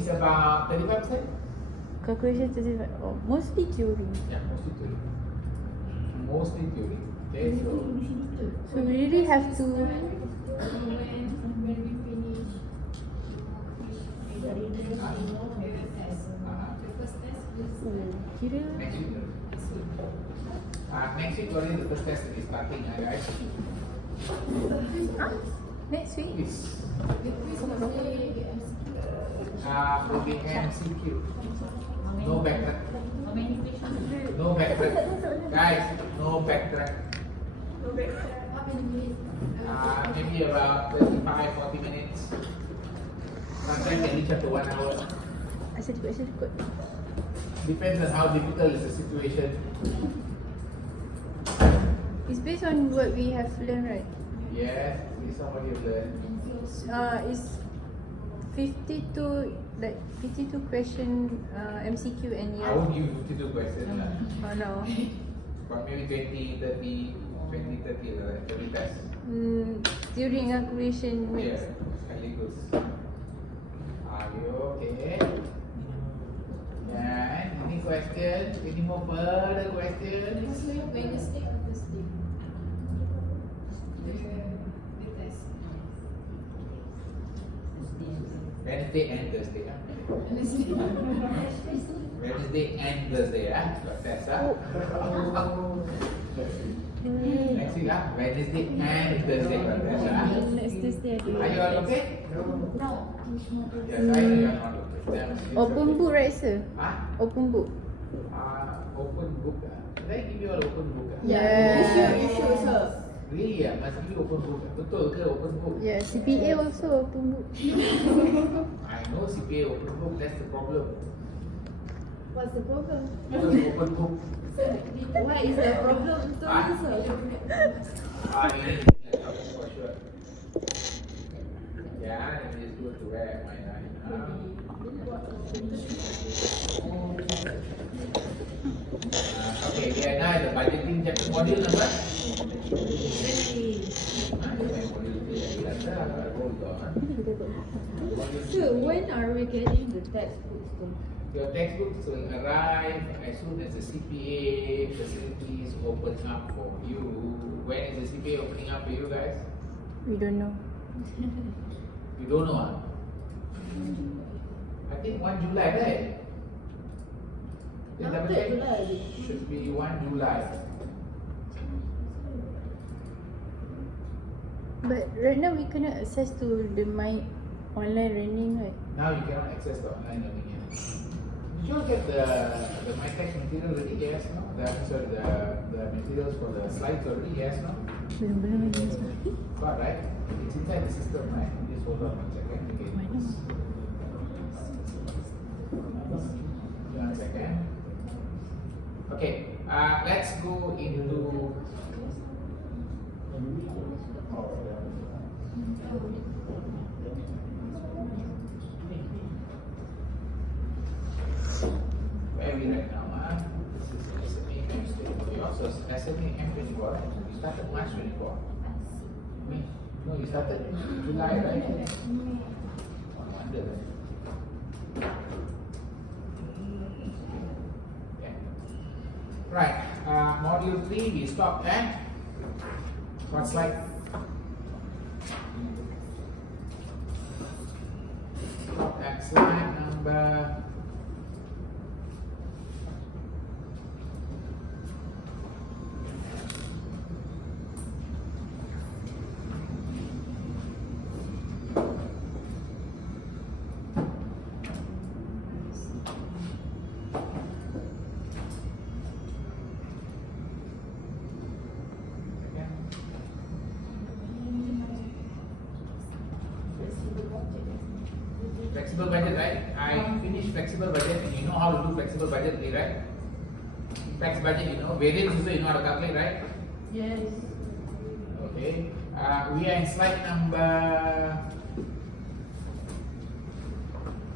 is about 35%. Calculation 35. Oh, mostly theory. Yeah, mostly theory. Mostly theory. Okay, So we really have to. When we finish the test, the first test is Kira. next week. Next week only the first test is starting, guys. Next week. Yes. the quiz will be Will be MCQ. No backtrack. how many questions? No backtrack. Guys, no backtrack. How many minutes? Maybe about 35-40 minutes. Sometimes can reach up to 1 hour. Asal ikut. Depends on how difficult is the situation. It's based on what we have learned, right? Yes, this is what you learn. It's 52 question MCQ and I won't give you 52 questions. Oh no. But maybe 20, 30, 30 tests. During calculation Yes, mix. sekali goes. Are you okay? And any questions? Any more further questions? Wednesday or Thursday? The test. Wednesday and Thursday. Wednesday. Wednesday and Thursday, got test. Next week, Wednesday and Thursday, got test. Next Thursday ada. Are you all okay? No. Yes, I know you are not okay. Open book, right, sir? Open book. Open book. Did I give you all open book? Yeah. You sure, sir? Really? Must give you open book. Betul ke open book? Yeah, CPA also open book. I know CPA open book. That's the problem. What's the problem? Open book. What is the problem? Ah. Sir? Yeah, for sure. Yeah, let me just go to where am I now? Okay, we are now at the budgeting chapter module number. So when are we getting the textbooks? Your textbooks will arrive as soon as the CPA facilities open up for you. When is the CPA opening up for you guys? We don't know. You don't know, I think 1 July, right? Not July. Should be 1 July. But right now we cannot access to the my online learning, right? Now you cannot access the online learning yet. Did you all get the my text material already? Yes, no? The materials for the slides already? Yes, no? Belum lagi. Got right? It's inside the system, right? Just hold on 1 second. Okay. 1 second. Okay, let's go into where we right now, this is SMA M24. So SMA M24, you started March 24. No, you started July, right? No wonder, right? Yeah. Right, module 3, we stopped at what slide? Stop at slide number flexible budget, right? I finished flexible budget and you know how to do flexible budget, right? Flex budget, you know, variance also you know how to calculate, right? Yes. Okay. We are in slide number.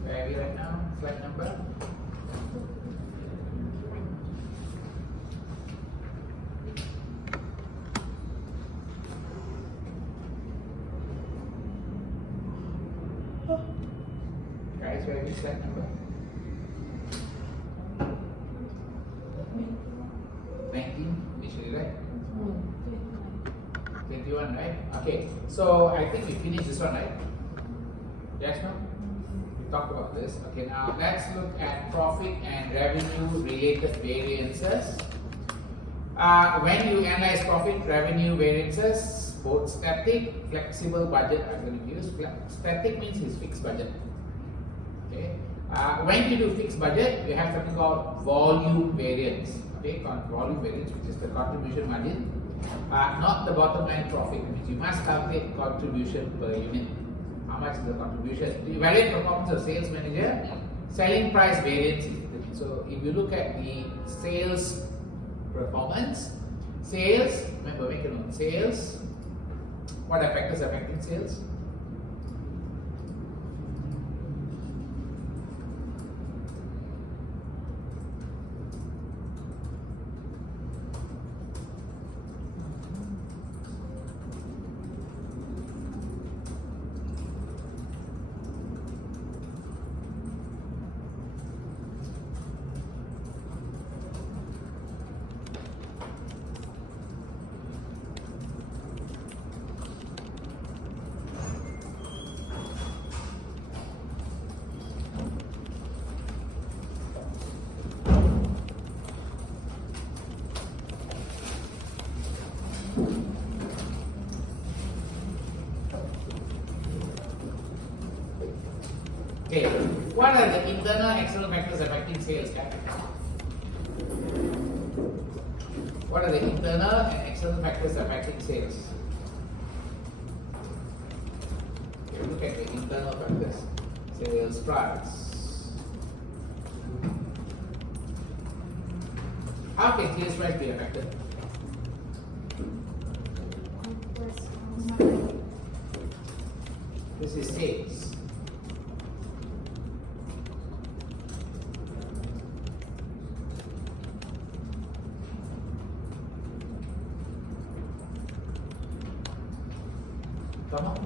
Where are we right now? Slide number. Guys, where are we? Which slide number? 19, initially, right? 21, right? Okay, so I think we finished this one, right? Yes, no? We talked about this. Okay, now let's look at profit and revenue related variances. When you analyze profit revenue variances, both static, flexible budget are going to be used. Static means it's fixed budget. Okay. When you do fixed budget, you have something called volume variance. Okay, volume variance, which is the contribution margin, not the bottom line profit. Which you must calculate contribution per unit. How much is the contribution? To evaluate performance of sales manager, selling price variance is the thing. So if you look at the sales performance, sales, remember make a note, sales, what are factors affecting sales? Okay, what are the internal and external factors affecting sales? What are the internal and external factors affecting sales? Okay, look at the internal factors. Sales price. How can sales price be affected? This is sales. Come on.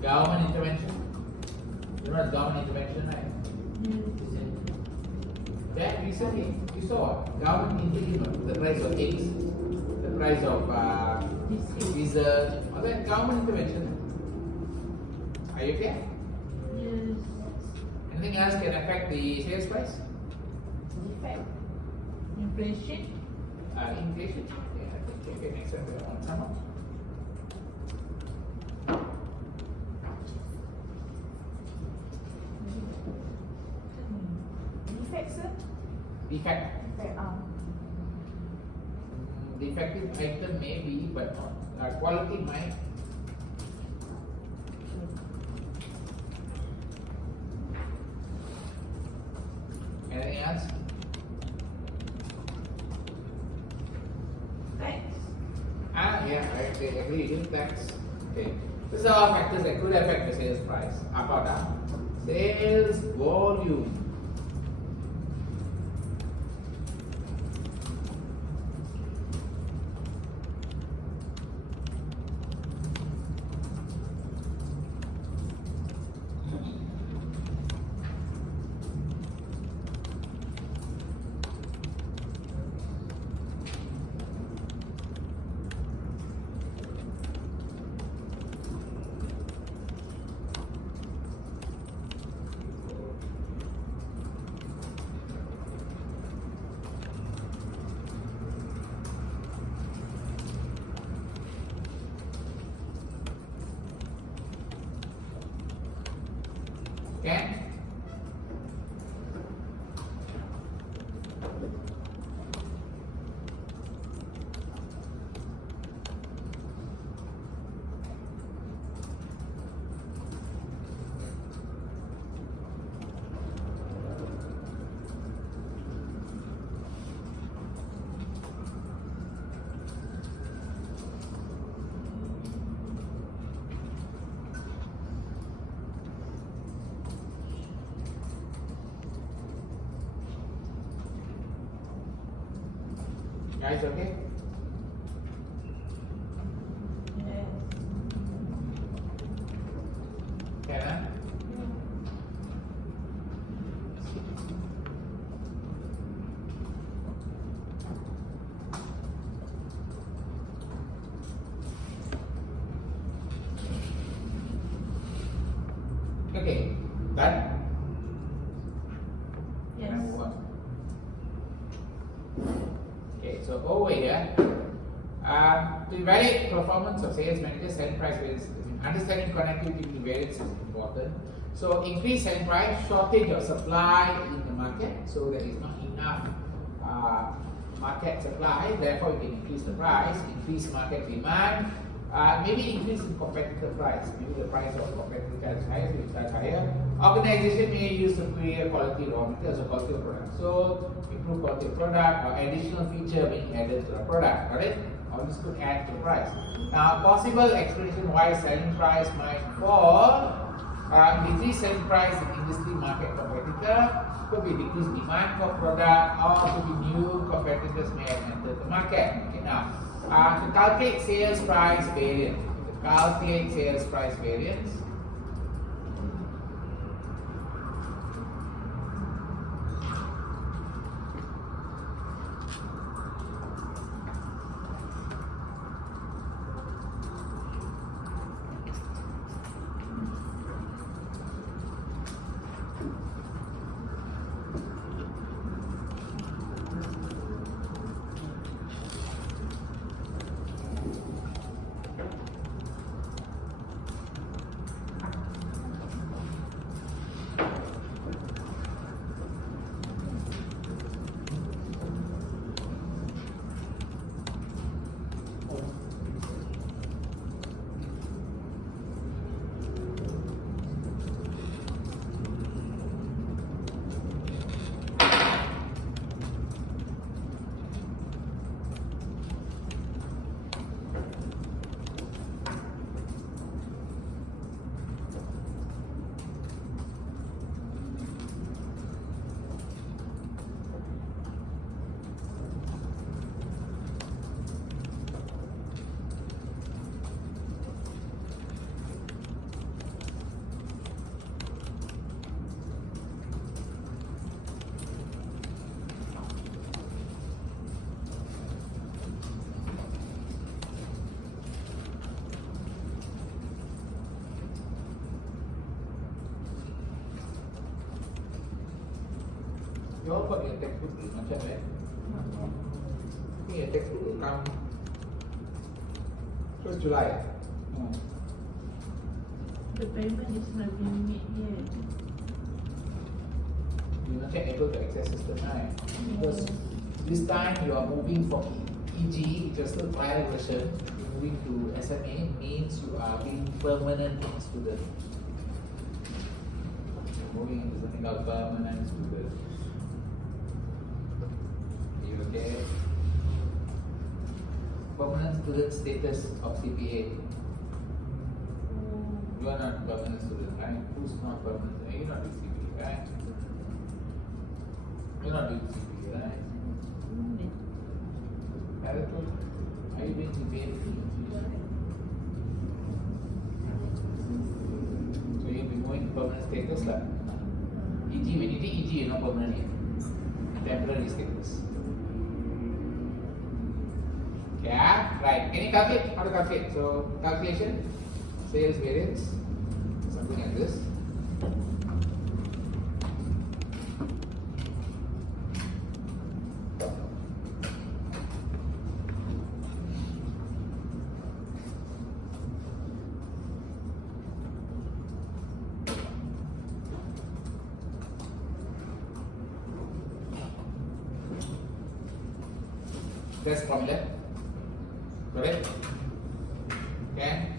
Government intervention. You know government intervention, right? That recently you saw government intervention, the price of eggs, the price of diesel, all that government intervention. Are you okay? Yes. Anything else can affect the sales price? Defect. Inflation. Inflation. Yeah, I think okay, next time we want some more. Defect, sir? Defect. Defect. Defective item may be, but not. Quality might. Anything else? Thanks. Yeah, I agree. Tax. Okay. These are all factors that could affect the sales price. Up or down. Sales volume. Guys, okay? Can I? Okay, done? Yes. Number one. Okay, so over here, to evaluate performance of sales manager, selling price variance, understanding connectivity between variance is important. So increase selling price, shortage of supply in the market, so there is not enough market supply, therefore you can increase the price, increase market demand, maybe increase in competitor price, maybe the price of competitor is higher, so you charge higher. Organization may use superior quality raw materials or quality of product. So improve quality of product or additional feature being added to the product, alright? All this could add to the price. Now, possible explanation why selling price might fall. Decreased selling price in industry market competitor, could be decreased demand for product, or could be new competitors may have entered the market. Okay, now to calculate sales price variance. To calculate sales price variance. You all got your textbook macam right? I think your textbook will come 1st July. The payment is not being made yet. You're not able to access system, right? Because this time you are moving from EG, which is still trial version, moving to SMA, means you are being permanent student. You're moving into something called permanent student. Are you okay? Permanent student status of CPA. You are not permanent student, right? Who's not permanent? You're not with CPA, right? You're not doing CPA, right? Are you doing CPA? So you'll be moving to permanent status lah. EG, when you take EG, you're not permanent yet. Temporary status. Yeah, right. Can you calculate? How to calculate? So calculation, sales variance, something like this. That's formula. Correct? Okay?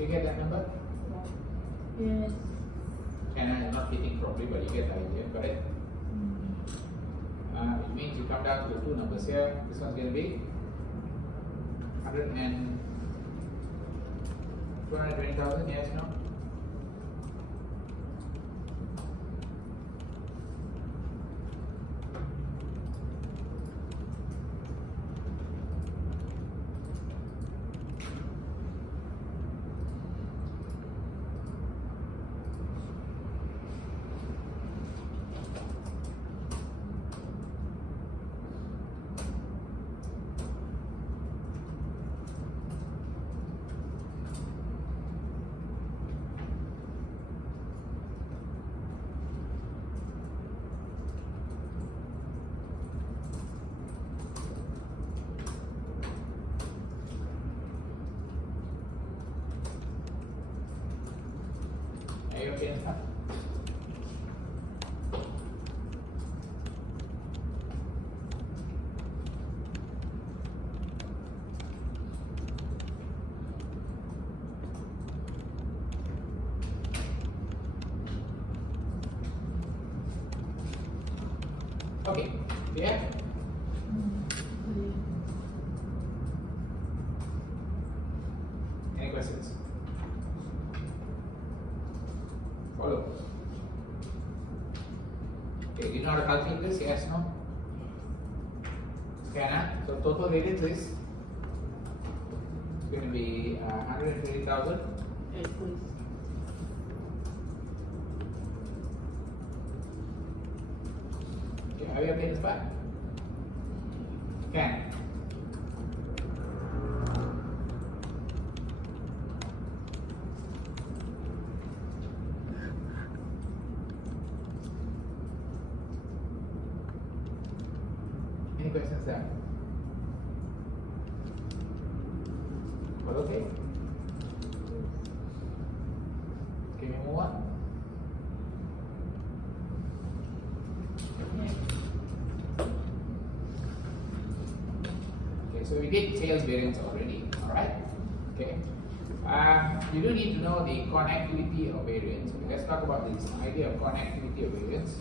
You get that number? Yes. China is not fitting properly, but you get the idea, correct? It means you come down to the two numbers here. This one's going to be 220,000, yes, no? Are you okay? Okay, yeah. Any questions? Follow. Okay, do you know how to calculate this? Yes, no? Can so total variance is going to be 120,000. Yes, please. Okay, are you okay this part? Can. Any questions there? All okay? Can we move on? Okay, so we did sales variance already, alright? Okay. You do need to know the connectivity of variance. Okay, let's talk about this idea of connectivity of variance.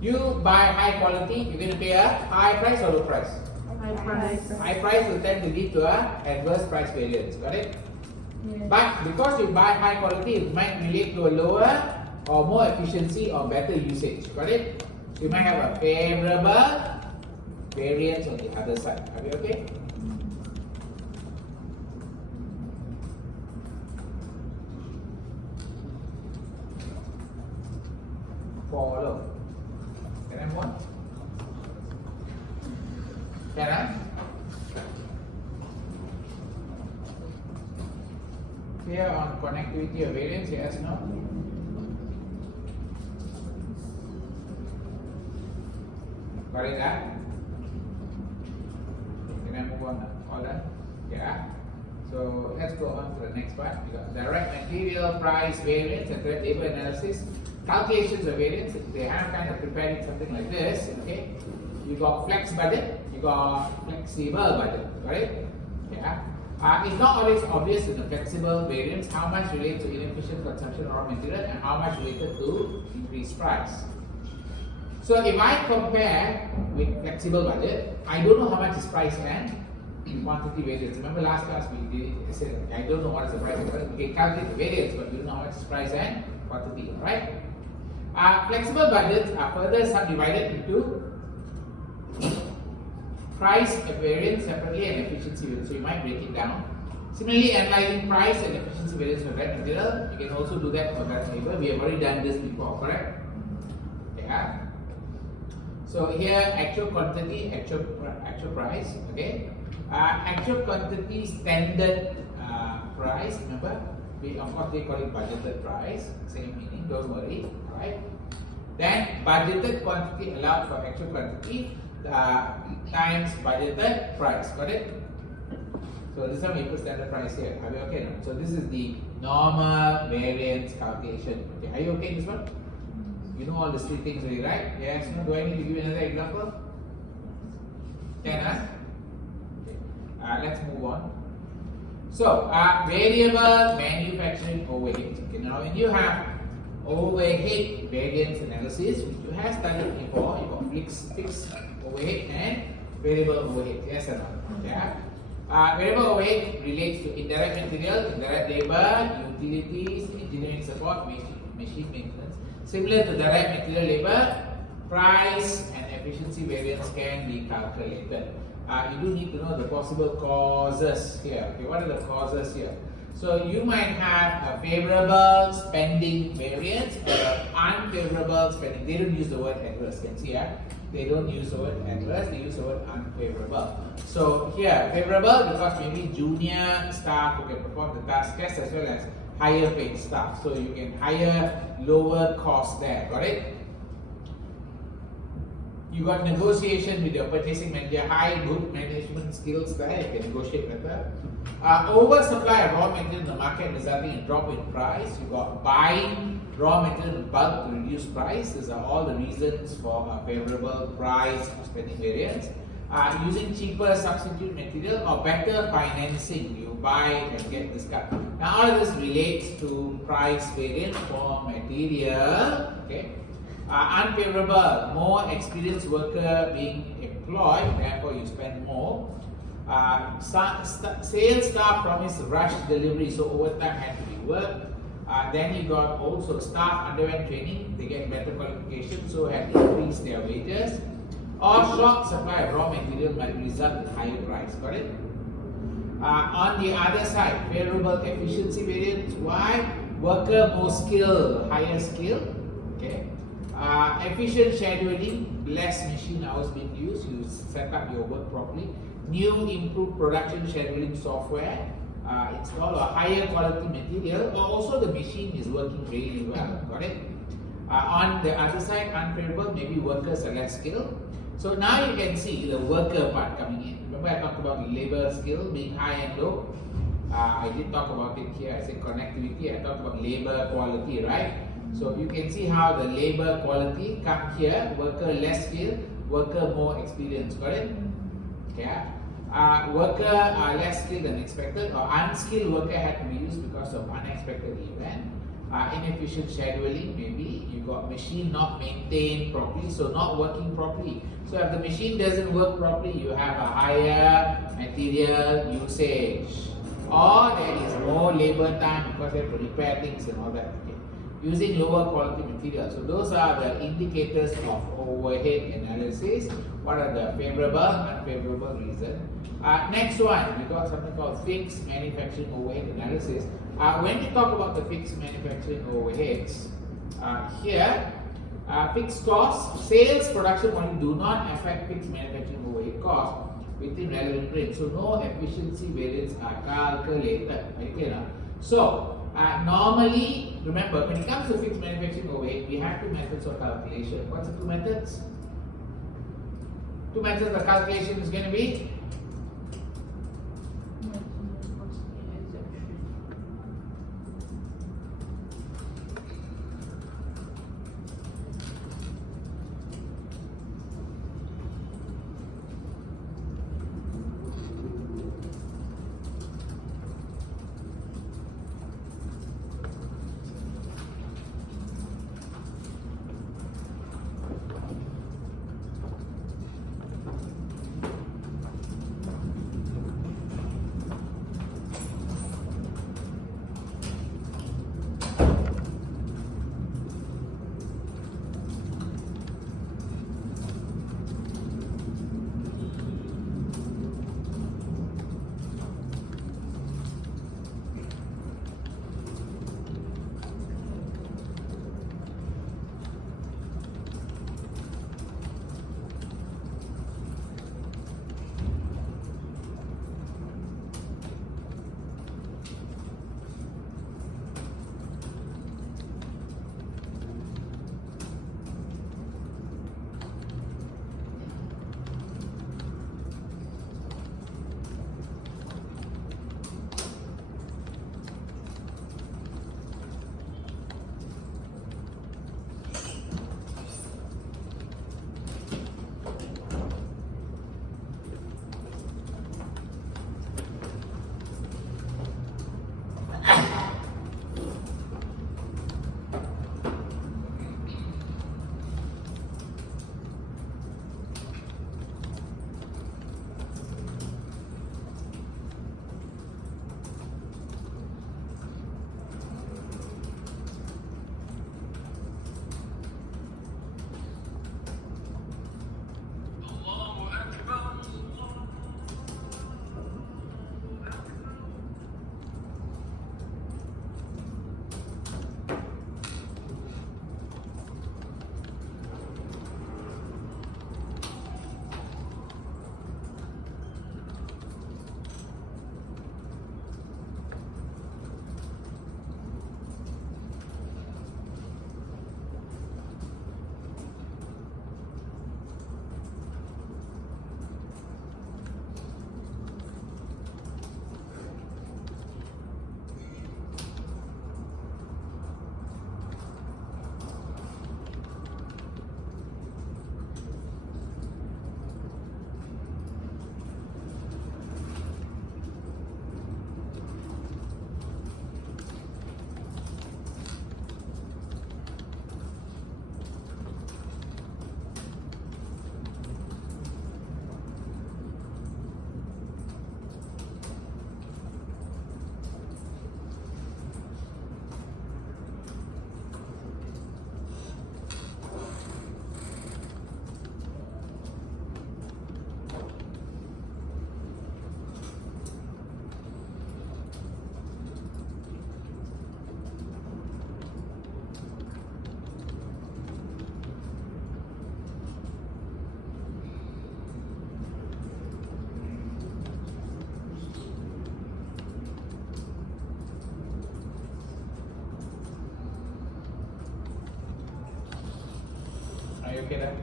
You buy high quality, you're going to pay a high price or low price? High price. High price will tend to lead to a adverse price variance, got it? Yes. But because you buy high quality, it might relate to a lower or more efficiency or better usage, got it? You might have a favorable variance on the other side. Are we okay? Follow. Can I move on? Can I? Here on connectivity of variance, yes, no? Got it, that? Can I move on? All done? Yeah. So let's go on to the next part. We got direct material price variance and direct labor analysis. Calculations of variance, they have kind of prepared something like this, okay? You got flex budget, you got flexible budget, right? Yeah. It's not always obvious in the flexible variance how much relates to inefficient consumption of raw material and how much related to increased price. So if I compare with flexible budget, I don't know how much is price and quantity variance. Remember last class we did said I don't know what is the price, but we can calculate the variance, but we don't know how much is price and quantity, right? Flexible budgets are further subdivided into price variance separately and efficiency variance. So you might break it down. Similarly, analyzing price and efficiency variance for direct material, you can also do that for direct labor. We have already done this before, correct? Yeah. So here, actual quantity, actual price. Okay. Actual quantity standard price. Remember, of course they call it budgeted price. Same meaning. Don't worry. Right. Then budgeted quantity allowed for actual quantity times budgeted price. Got it? So this time we put standard price here. Are we okay now? So this is the normal variance calculation. Okay. Are you okay this one? You know all these three things already, right? Yes. No. Do I need to give you another example? Can I? Okay. Let's move on. So variable manufacturing overhead. Okay. Now when you have overhead variance analysis, which you have studied before, you got fixed overhead and variable overhead. Yes or no? Yeah. Variable overhead relates to indirect material, indirect labor, utilities, engineering support, machine maintenance. Similar to direct material labor, price and efficiency variance can be calculated. You do need to know the possible causes here. Okay, what are the causes here? So you might have a favorable spending variance or unfavorable spending. They don't use the word adverse. Can see here? They don't use the word adverse. They use the word unfavorable. So here, favorable because maybe junior staff who can perform the task as well as higher paid staff. So you can hire lower cost there. Got it? You got negotiation with your purchasing manager, high good management skills there, you can negotiate better. Oversupply of raw material in the market resulting in drop in price. You got buying raw material in bulk to reduce price. These are all the reasons for a favorable price or spending variance. Using cheaper substitute material or better financing. You buy and get discount. Now all of this relates to price variance for material. Okay. Unfavorable, more experienced worker being employed, therefore you spend more. Sales staff promised rush delivery, so overtime had to be worked. Then you got also staff underwent training, they get better qualifications, so had increased their wages. Or short supply of raw material might result in higher price. Got it? On the other side, favorable efficiency variance. Why? Worker more skill, higher skill. Okay. Efficient scheduling, less machine hours being used, you set up your work properly. New improved production scheduling software, install a higher quality material, or also the machine is working really well. Got it? On the other side, unfavorable, maybe workers are less skilled. So now you can see the worker part coming in. Remember I talked about labor skill being high and low. I did talk about it here. I said connectivity. I talked about labor quality, right? So you can see how the labor quality come here, worker less skilled, worker more experienced, got it? Okay. Worker less skilled than expected, or unskilled worker had to be used because of unexpected event. Inefficient scheduling, maybe you got machine not maintained properly, so not working properly. So if the machine doesn't work properly, you have a higher material usage, or there is more labor time because they have to repair things and all that. Okay. Using lower quality material. So those are the indicators of overhead analysis. What are the favorable and unfavorable reasons? Next one, we got something called fixed manufacturing overhead analysis. When we talk about the fixed manufacturing overheads, here, fixed costs, sales, production volume do not affect fixed manufacturing overhead costs within relevant range. So no efficiency variance are calculated. Okay, so normally, remember, when it comes to fixed manufacturing overhead, we have two methods of calculation. What's the two methods? Two methods of calculation is going to be okay then?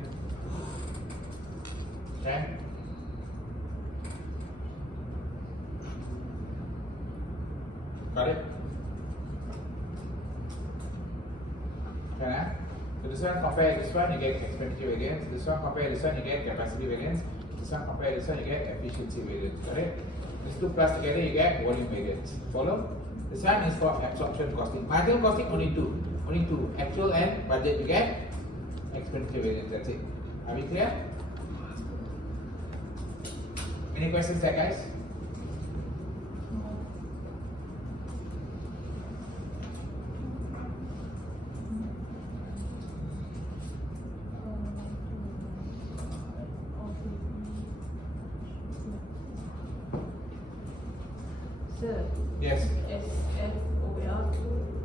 Okay? Got it? Okay, so this one compare this one, you get expenditure variance. This one compare this one, you get capacity variance. This one compare this one, you get efficiency variance. Correct? These two plus together, you get volume variance. Follow? This one is for absorption costing. Marginal costing only two. Only two. Actual and budget, you get expenditure variance. That's it. Are we clear? Any questions there, guys? Sir, Yes. SFOL,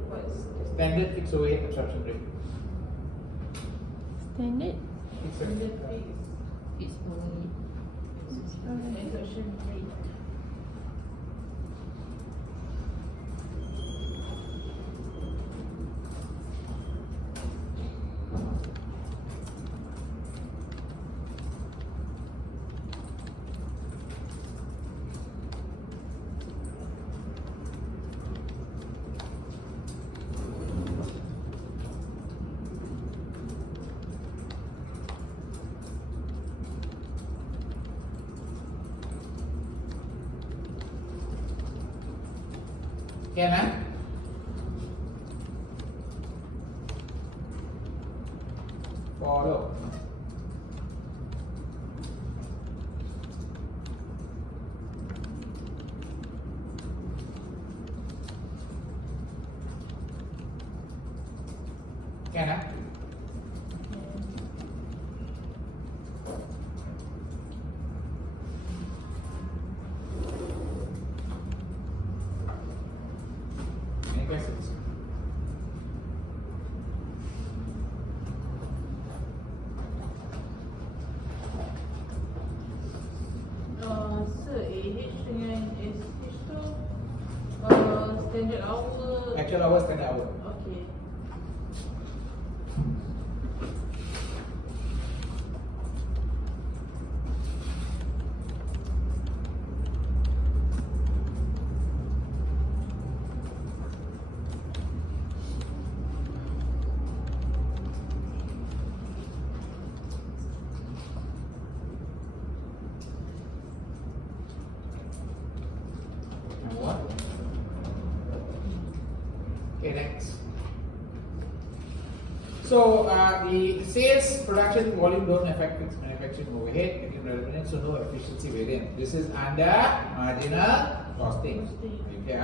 what is this? Standard fixed overhead absorption rate. Standard. Fixed Standard overhead. fee is only absorption rate. Can I? Follow. Can I? Any questions? Sir, AH dengan SH tu standard hour. Actual hour, standard hour. Okay. Number one. Okay, next. So the sales production volume don't affect fixed manufacturing overhead, again relevant, so no efficiency variance. This is under marginal costing. Okay,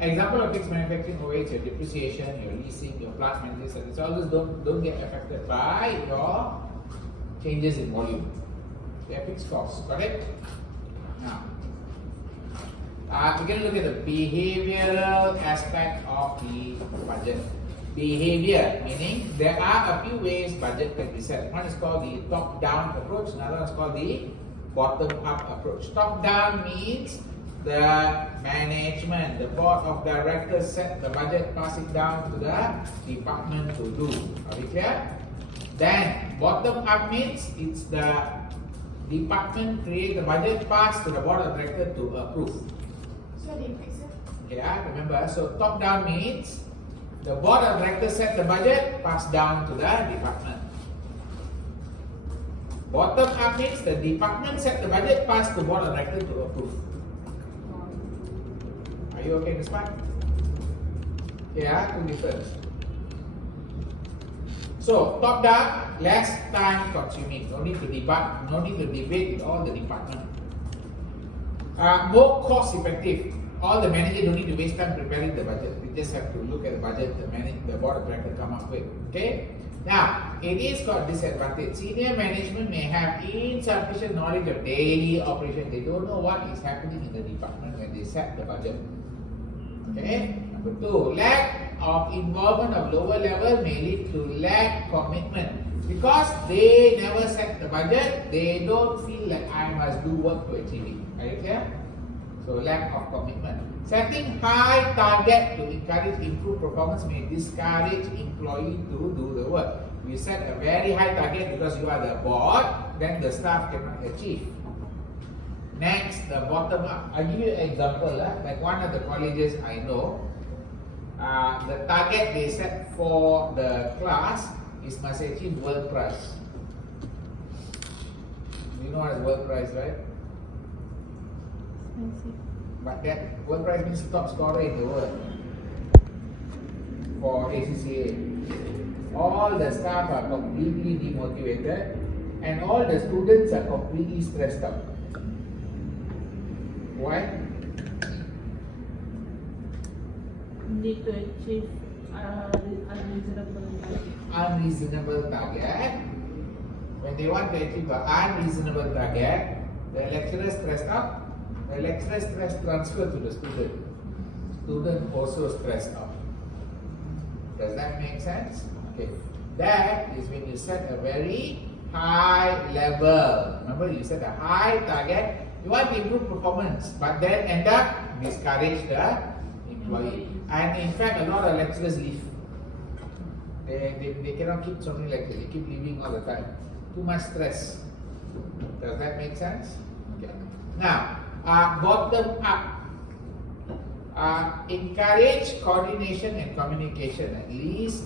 example of fixed manufacturing overhead, your depreciation, your leasing, your plant maintenance, and all those don't get affected by your changes in volume. They are fixed costs, correct? Now, we're going to look at the behavioral aspect of the budget. Behavior, meaning there are a few ways budget can be set. One is called the top-down approach, another one is called the bottom-up approach. Top-down means the management, the board of directors set the budget, pass it down to the department to do. Are we clear? Then bottom-up means it's the department create the budget, pass to the board of directors to approve. Yeah, remember, so top down means the board of directors set the budget, pass down to the department. Bottom up means the department set the budget, pass to board of directors to approve. Are you okay this part? Yeah, two difference. So top down, less time consuming, no need to debate, no need to debate with all the department. More cost effective. All the manager don't need to waste time preparing the budget. We just have to look at the budget the board of directors come up with. Okay? Now, it is got disadvantage. Senior management may have insufficient knowledge of daily operation. They don't know what is happening in the department when they set the budget. Okay? Number two, lack of involvement of lower level may lead to lack commitment. Because they never set the budget, they don't feel like I must do work to achieve it. Are you clear? So lack of commitment. Setting high target to encourage improved performance may discourage employee to do the work. you set a very high target because you are the board, then the staff cannot achieve. Next, the bottom up. I'll give you an example. Like one of the colleges I know, the target they set for the class is must achieve world prize. You know what is world prize, right? But that world prize means top scorer in the world for ACCA. All the staff are completely demotivated and all the students are completely stressed out. Why? Need to achieve Unreasonable target. When they want to achieve an unreasonable target, the lecturer stressed out. The lecturer stress transfer to the student. Student also stressed out. Does that make sense? Okay. That is when you set a very high level. Remember, you set a high target. You want to improve performance, but then end up discourage the employee. And in fact, a lot of lecturers leave. They cannot keep so many lecturers. They keep leaving all the time. Too much stress. Does that make sense? Okay. Now, bottom up. Encourage coordination and communication. At least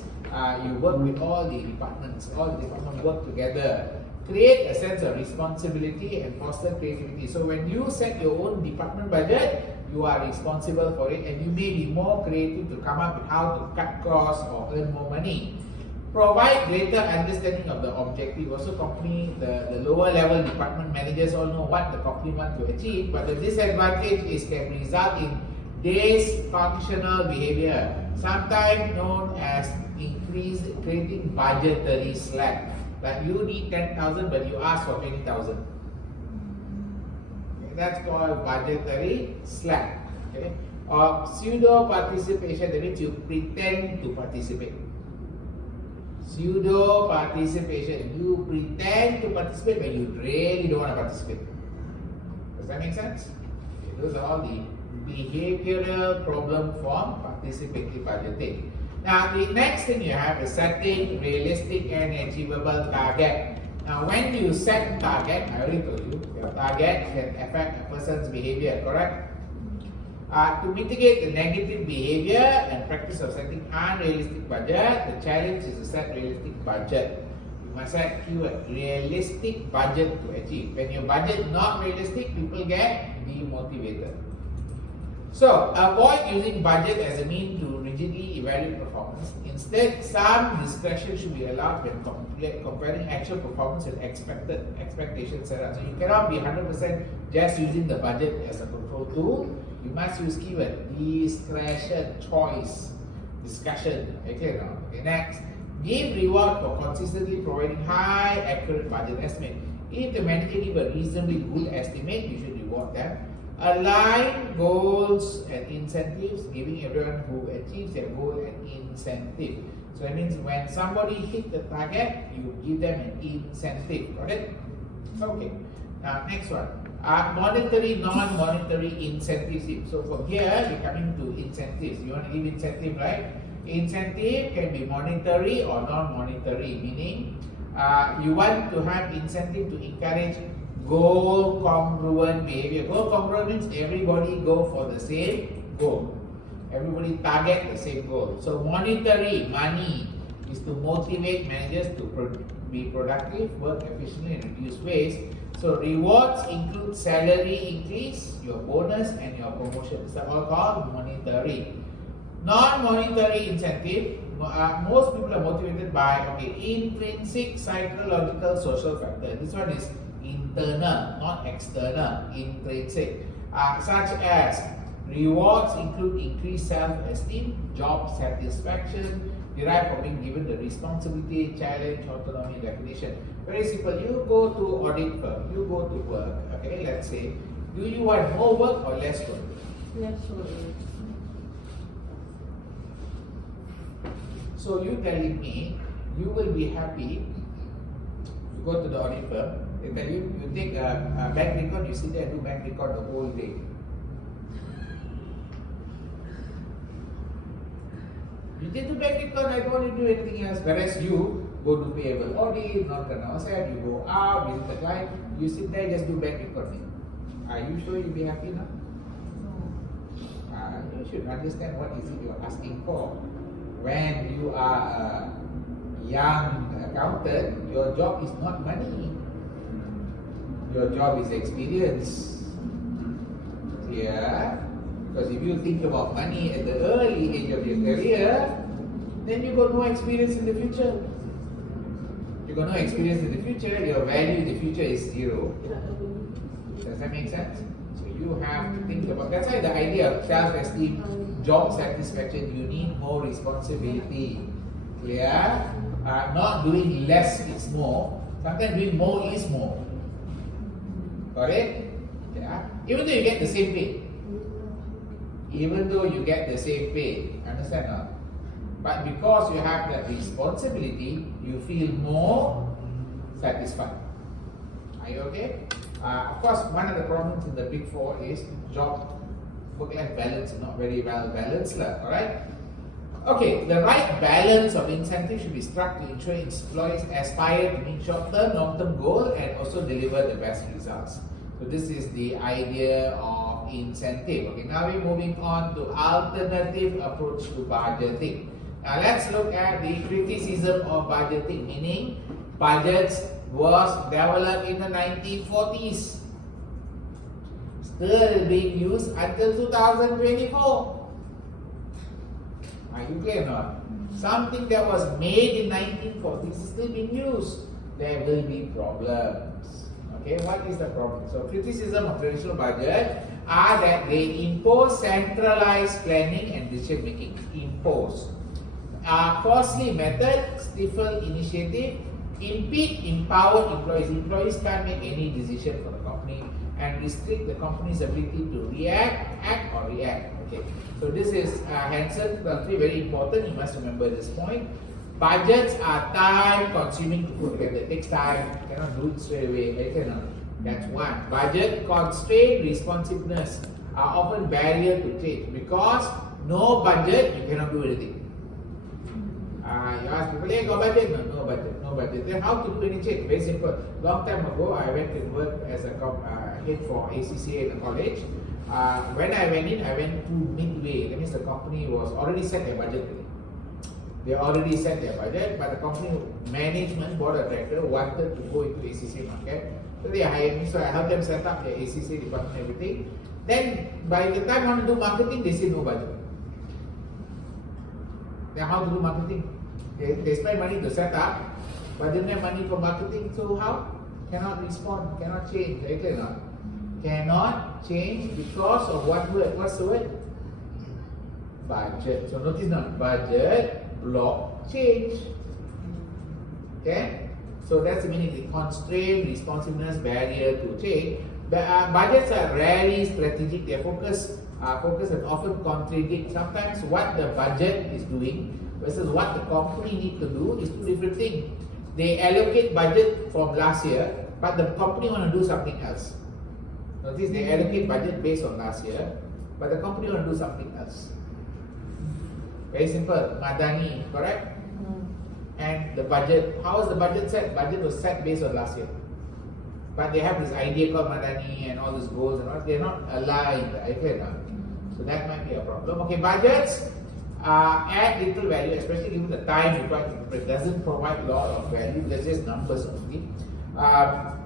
you work with all the departments. All the departments work together. Create a sense of responsibility and foster creativity. So when you set your own department budget, you are responsible for it and you may be more creative to come up with how to cut costs or earn more money. Provide greater understanding of the objective. Also, company, the lower level department managers all know what the company wants to achieve, but the disadvantage is can result in dysfunctional behavior, sometimes known as creating budgetary slack. Like you need 10,000 but you ask for 20,000. Okay, that's called budgetary slack. Okay? Or pseudo participation, that means you pretend to participate. Pseudo participation, you pretend to participate but you really don't want to participate. Does that make sense? Okay, those are all the behavioral problem from participatory budgeting. Now, the next thing you have is setting realistic and achievable target. Now, when you set target, I already told you, your target can affect a person's behavior, correct? To mitigate the negative behavior and practice of setting unrealistic budget, the challenge is to set realistic budget. You must set keyword realistic budget to achieve. When your budget is not realistic, people get demotivated. So, avoid using budget as a means to rigidly evaluate performance. Instead, some discretion should be allowed when comparing actual performance with expectations set out. So, you cannot be 100% just using the budget as a control tool. You must use keyword discretion, choice, discussion. Okay, now. Okay, next. Give reward for consistently providing high, accurate budget estimate. If the manager gives a reasonably good estimate, you should reward them. Align goals and incentives, giving everyone who achieves their goal an incentive. So that means when somebody hits the target, you give them an incentive. Got it? Okay. Now next one. Monetary, non-monetary incentives. So from here, we're coming to incentives. You want to give incentive, right? Incentive can be monetary or non-monetary, meaning you want to have incentive to encourage goal congruent behavior. Goal congruent means everybody go for the same goal. Everybody target the same goal. So monetary, money, is to motivate managers to be productive, work efficiently and reduce waste. So rewards include salary increase, your bonus and your promotion. These are all called monetary. Non-monetary incentive, most people are motivated by intrinsic, psychological, social factor. This one is internal, not external, intrinsic. Such as rewards include increased self-esteem, job satisfaction, derived from being given the responsibility, challenge, autonomy, recognition. Very simple. You go to audit firm, you go to work. Okay, let's say, do you want more work or less work? Less work. So you telling me you will be happy. You go to the audit firm. They tell you, you take a bank record, you sit there and do bank record the whole day. You did the bank record, I don't want to do anything else. Whereas you go do payable audit, not gonna offset, you go out, visit the client, you sit there, just do bank recording. Are you sure you'll be happy now? You should understand what is it you're asking for. When you are a young accountant, your job is not money. Your job is experience. Yeah? Because if you think about money at the early age of your career, then you got no experience in the future. You got no experience in the future, your value in the future is zero. Does that make sense? So you have to think about, that's why the idea of self-esteem, job satisfaction, you need more responsibility. Clear? Not doing less is more. Sometimes doing more is more. Got it? Yeah. Even though you get the same pay. Even though you get the same pay. Understand now? But because you have that responsibility, you feel more satisfied. Are you okay? Of course, one of the problems in the Big Four is job work-life balance is not very well balanced. Alright? Okay, the right balance of incentive should be struck to ensure employees aspire to meet short-term, long-term goals and also deliver the best results. So this is the idea of incentive. Okay, now we're moving on to alternative approach to budgeting. Now let's look at the criticism of budgeting, meaning budgets was developed in the 1940s, still being used until 2024. Are you clear or not? Something that was made in 1940s is still being used. There will be problems. Okay, what is the problem? So criticism of traditional budget are that they impose centralized planning and decision making. Impose. Costly method, stifle initiative, impede empowered employees. Employees can't make any decision for the company and restrict the company's ability to react, act or react. Okay, so this is Hansen 3, very important. You must remember this point. Budgets are time consuming to put together. It takes time. You cannot do it straight away. That's one. Budget constraint responsiveness are often barrier to change because no budget you cannot do anything. You ask people, hey, got budget? No budget, no budget. Then how to do any change? Very simple. Long time ago, I went to work as a head for ACCA in the college. When I went in, I went to midway. That means the company was already set their budget. They already set their budget, but the company management, board of directors, wanted to go into ACCA market. So they hired me, so I helped them set up their ACCA department and everything. Then by the time I want to do marketing, they say no budget. Then how to do marketing? They spend money to set up, but they don't have money for marketing, so how? Cannot respond, cannot change, right or not? Cannot change because of one word. What's the word? Budget. So notice now, budget, block, change. Okay? So that's the meaning, the constraint, responsiveness, barrier to change. Budgets are rarely strategic, they focus and often contradict. Sometimes what the budget is doing versus what the company needs to do is two different things. They allocate budget from last year, but the company want to do something else. Notice they allocate budget based on last year, but the company want to do something else. Very simple. Madani, correct? And the budget, how was the budget set? Budget was set based on last year. But they have this idea called Madani and all these goals and all, they're not aligned. So that might be a problem. Okay, budgets add little value, especially given the time required. It doesn't provide a lot of value, there's just numbers only.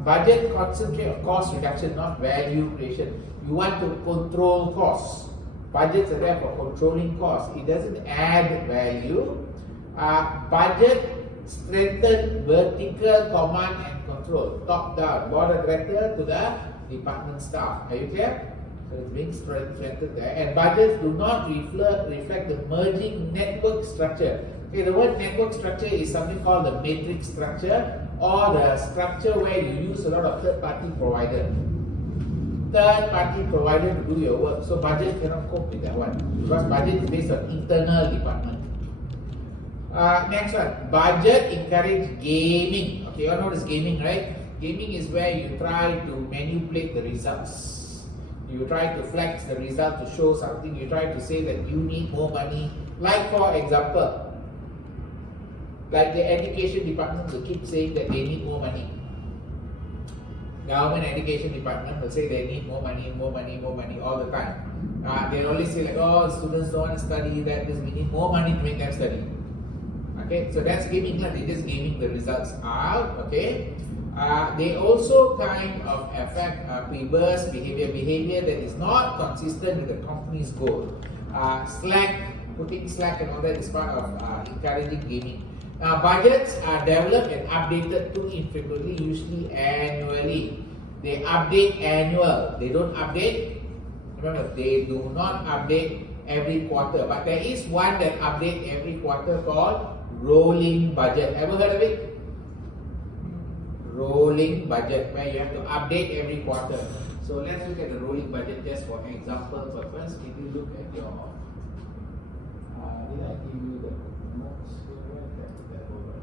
Budget concentrate on cost reduction, not value creation. You want to control costs. Budgets are there for controlling costs. It doesn't add value. Budget strengthen vertical command and control, top down, board of director to the department staff. Are you clear? So it's being strengthened there. And budgets do not reflect the merging network structure. Okay, the word network structure is something called the matrix structure, or the structure where you use a lot of third-party provider. Third-party provider to do your work. So budget cannot cope with that one because budget is based on internal department. Next one, budget encourage gaming. Okay, you all know this gaming, right? Gaming is where you try to manipulate the results. You try to flex the result to show something. You try to say that you need more money. Like for example, Like the education department will keep saying that they need more money. Government education department will say they need more money all the time. They always say like, oh, students don't want to study that, we need more money to make them study. Okay, so that's giving, they're just giving the results out. Okay, they also kind of affect perverse behavior that is not consistent with the company's goal. Putting slack and all that is part of encouraging gaming. Budgets are developed and updated too infrequently, usually annually. They update annual. They don't update. Remember, they do not update every quarter. But there is one that updates every quarter called rolling budget. Ever heard of it? Rolling budget, where you have to update every quarter. So let's look at the rolling budget just for example purpose. If you look at your, did I give you the notes here? That over.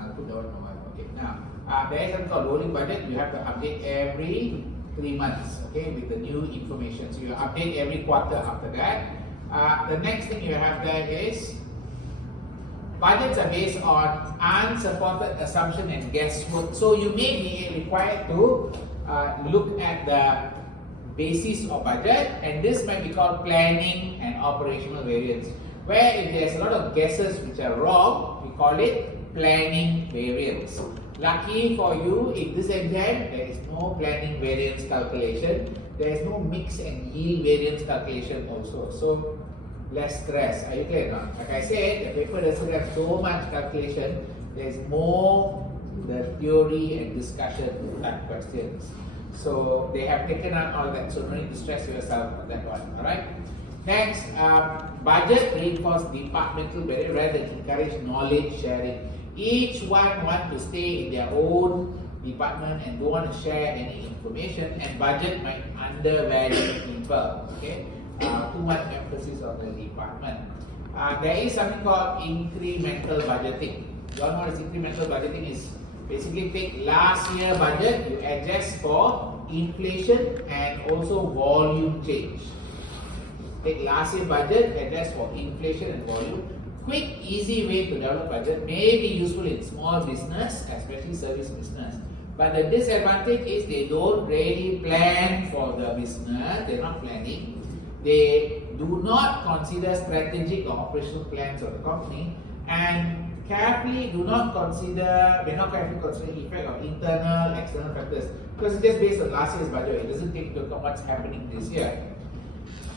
I'll put that one on. Okay, now there is something called rolling budget. You have to update every 3 months, okay, with the new information. So you update every quarter after that. The next thing you have there is budgets are based on unsupported assumption and guesswork. So you may be required to look at the basis of budget, and this might be called planning and operational variance. Where if there's a lot of guesses which are wrong, we call it planning variance. Lucky for you, in this exam, there is no planning variance calculation. There is no mix and yield variance calculation also. So, less stress. Are you clear now? Like I said, the paper doesn't have so much calculation. There is more the theory and discussion type questions. So, they have taken out all that. So, no need to stress yourself on that one. Alright? Next, budget reinforce departmental barrier rather than encourage knowledge sharing. Each one want to stay in their own department and don't want to share any information, and budget might undervalue people. Okay, too much emphasis on the department. There is something called incremental budgeting. You all know what incremental budgeting is? Basically, take last year budget, you adjust for inflation and also volume change. Take last year budget, adjust for inflation and volume. Quick, easy way to develop budget may be useful in small business, especially service business. But the disadvantage is they don't really plan for the business. They're not planning. They do not consider strategic or operational plans of the company, and carefully do not consider, may not carefully consider the effect of internal, external factors, because it's just based on last year's budget. It doesn't take into account what's happening this year.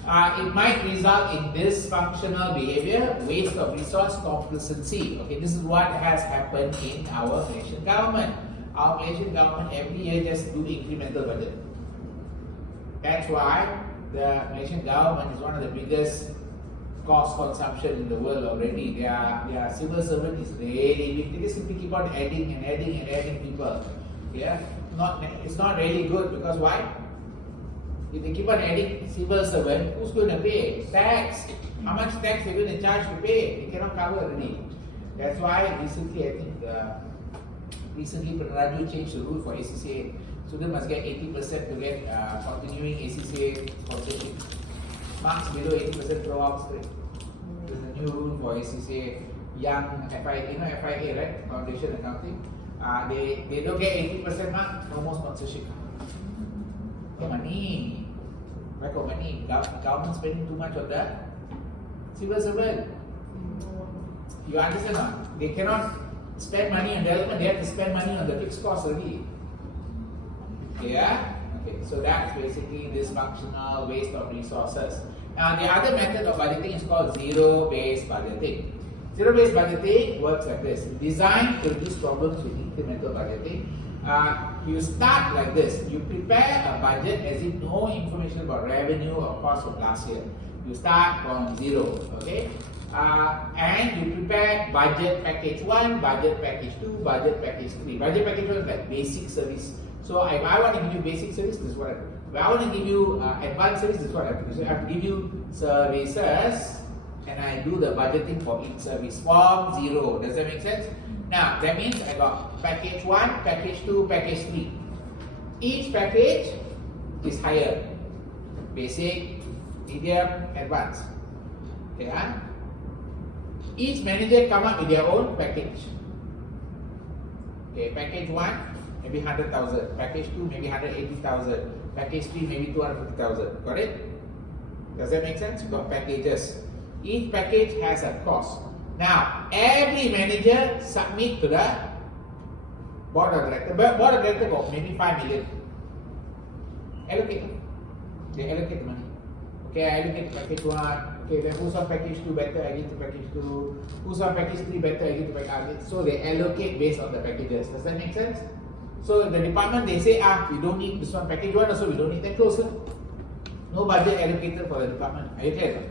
It might result in dysfunctional behavior, waste of resource, complacency. Okay, this is what has happened in our Malaysian government. Our Malaysian government every year just do incremental budget. That's why the Malaysian government is one of the biggest cost consumption in the world already. Their civil servant is really big. They just simply keep on adding and adding and adding people. Yeah, it's not really good because why? If they keep on adding civil servant, who's going to pay? Tax. How much tax they're going to charge to pay? They cannot cover already. That's why recently, I think, Penaraju changed the rule for ACCA. Students must get 80% to get continuing ACCA sponsorship. Marks below 80% throw out straight. There's a new rule for ACCA. Young FIA, you know FIA, right? Foundation Accounting. They don't get 80% mark, no more sponsorship. Money. Where got money? Government spending too much of that. Civil servant. You understand not? They cannot spend money on development, they have to spend money on the fixed cost already. Yeah? Okay, so that's basically dysfunctional waste of resources. Now the other method of budgeting is called zero-based budgeting. Zero-based budgeting works like this. Designed to reduce problems with incremental budgeting. You start like this. You prepare a budget as if no information about revenue or cost of last year. You start from zero, okay? And you prepare budget package 1, budget package 2, budget package 3. Budget package 1 is like basic service. So if I want to give you basic service, this is what I do. If I want to give you advanced service, this is what I do. So I have to give you services, and I do the budgeting for each service from zero. Does that make sense? Now, that means I got package 1, package 2, package 3. Each package is higher. Basic, medium, advanced. Okay, each manager come up with their own package. Okay, package 1 maybe 100,000, package 2 maybe 180,000, package 3 maybe 250,000. Got it? Does that make sense? You got packages. Each package has a cost. Now, every manager submit to the board of director. Board of director got maybe 5 million. Allocate. They allocate the money. Okay, I allocate package 1. Okay, then who's on package 2 better, I give to package 2. Who's on package 3 better, I give to package 3. So they allocate based on the packages. Does that make sense? So the department, they say, we don't need this one package 1 also, we don't need that closer. No budget allocated for the department. Are you clear?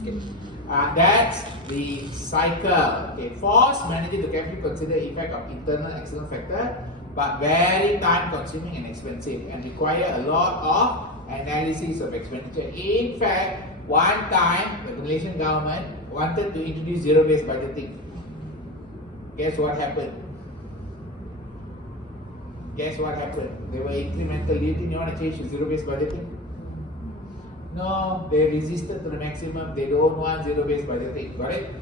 Okay. That's the cycle. Okay, force manager to carefully consider effect of internal and external factor, but very time consuming and expensive and require a lot of analysis of expenditure. In fact, one time the Malaysian government wanted to introduce zero-based budgeting. Guess what happened? Guess what happened? They were incremental. Do you think they want to change to zero-based budgeting? No, they resisted to the maximum. They don't want zero-based budgeting. Got it?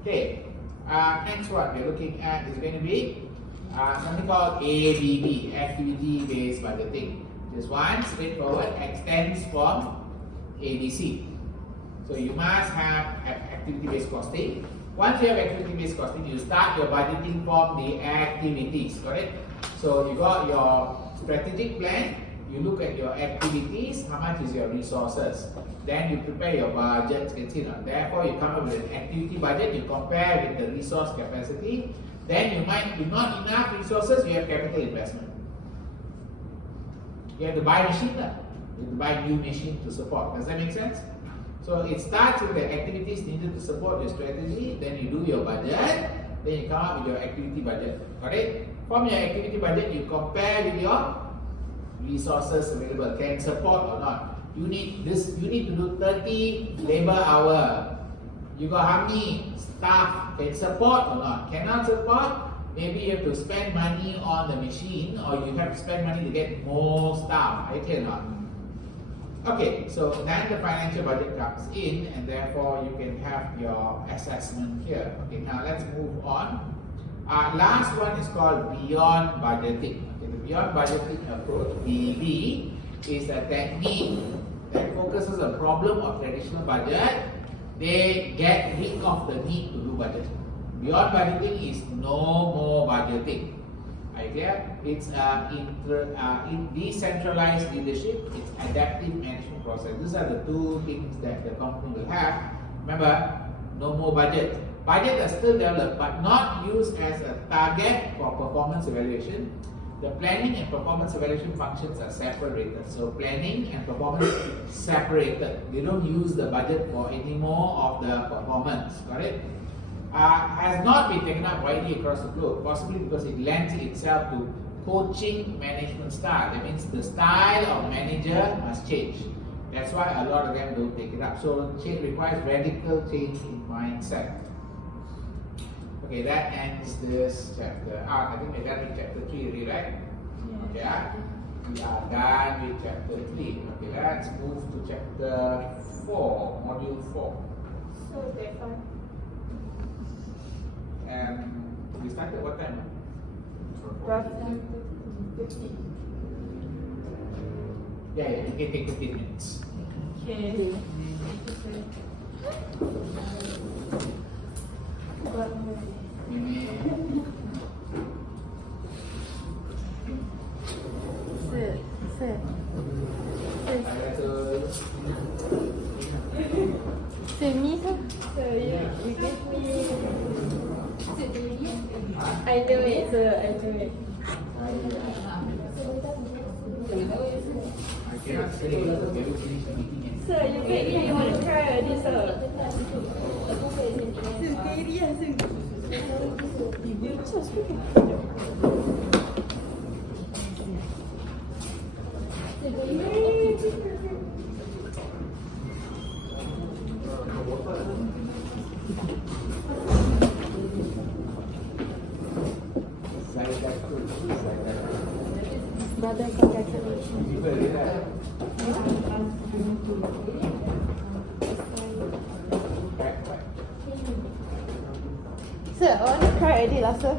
Okay. Next one we're looking at is going to be something called ABB, activity-based budgeting. This one, straightforward, extends from ABC. So you must have activity-based costing. Once you have activity-based costing, you start your budgeting from the activities. Got it? So you got your strategic plan. You look at your activities, how much is your resources. Then you prepare your budget. Therefore, you come up with an activity budget. You compare with the resource capacity. Then you might be not enough resources. You have capital investment. You have to buy a machine. You have to buy a new machine to support. Does that make sense? So it starts with the activities needed to support your strategy. Then you do your budget. Then you come up with your activity budget. Alright? From your activity budget, you compare with your resources available, can support or not. You need this. You need to do 30 labor hour. You got how many staff can support or not? Cannot support. Maybe you have to spend money on the machine, or you have to spend money to get more staff. I cannot. Okay, so then the financial budget comes in, and therefore you can have your assessment here. Okay, now let's move on. Last one is called beyond budgeting. Okay, the beyond budgeting approach, BB, is a technique that focuses on problem of traditional budget. They get rid of the need to do budget. Beyond budgeting is no more budgeting. Idea? It's in decentralized leadership. It's adaptive management process. These are the two things that the company will have. Remember, no more budget. Budget are still developed, but not used as a target for performance evaluation. The planning and performance evaluation functions are separated. So planning and performance separated. We don't use the budget for any more of the performance. Got it? Has not been taken up widely across the globe, possibly because it lends itself to coaching management style. That means the style of manager must change. That's why a lot of them don't take it up. So change requires radical change in mindset. Okay, that ends this chapter. I think we're done with chapter 3 already, right? Yeah. We are done with chapter 3. Okay, let's move to chapter 4, module 4. So that one. And we started what time? Roughly 50. Yeah, you can take 15 minutes. Okay. Sir. Sir, me, sir? Sir, you gave me. I know it, sir. I know it. I cannot say it because we will finish the meeting. Sir, you made me want to cry already, sir. brother, congratulations. People dia lah. Right, right. Sir, I want to cry already lah, sir.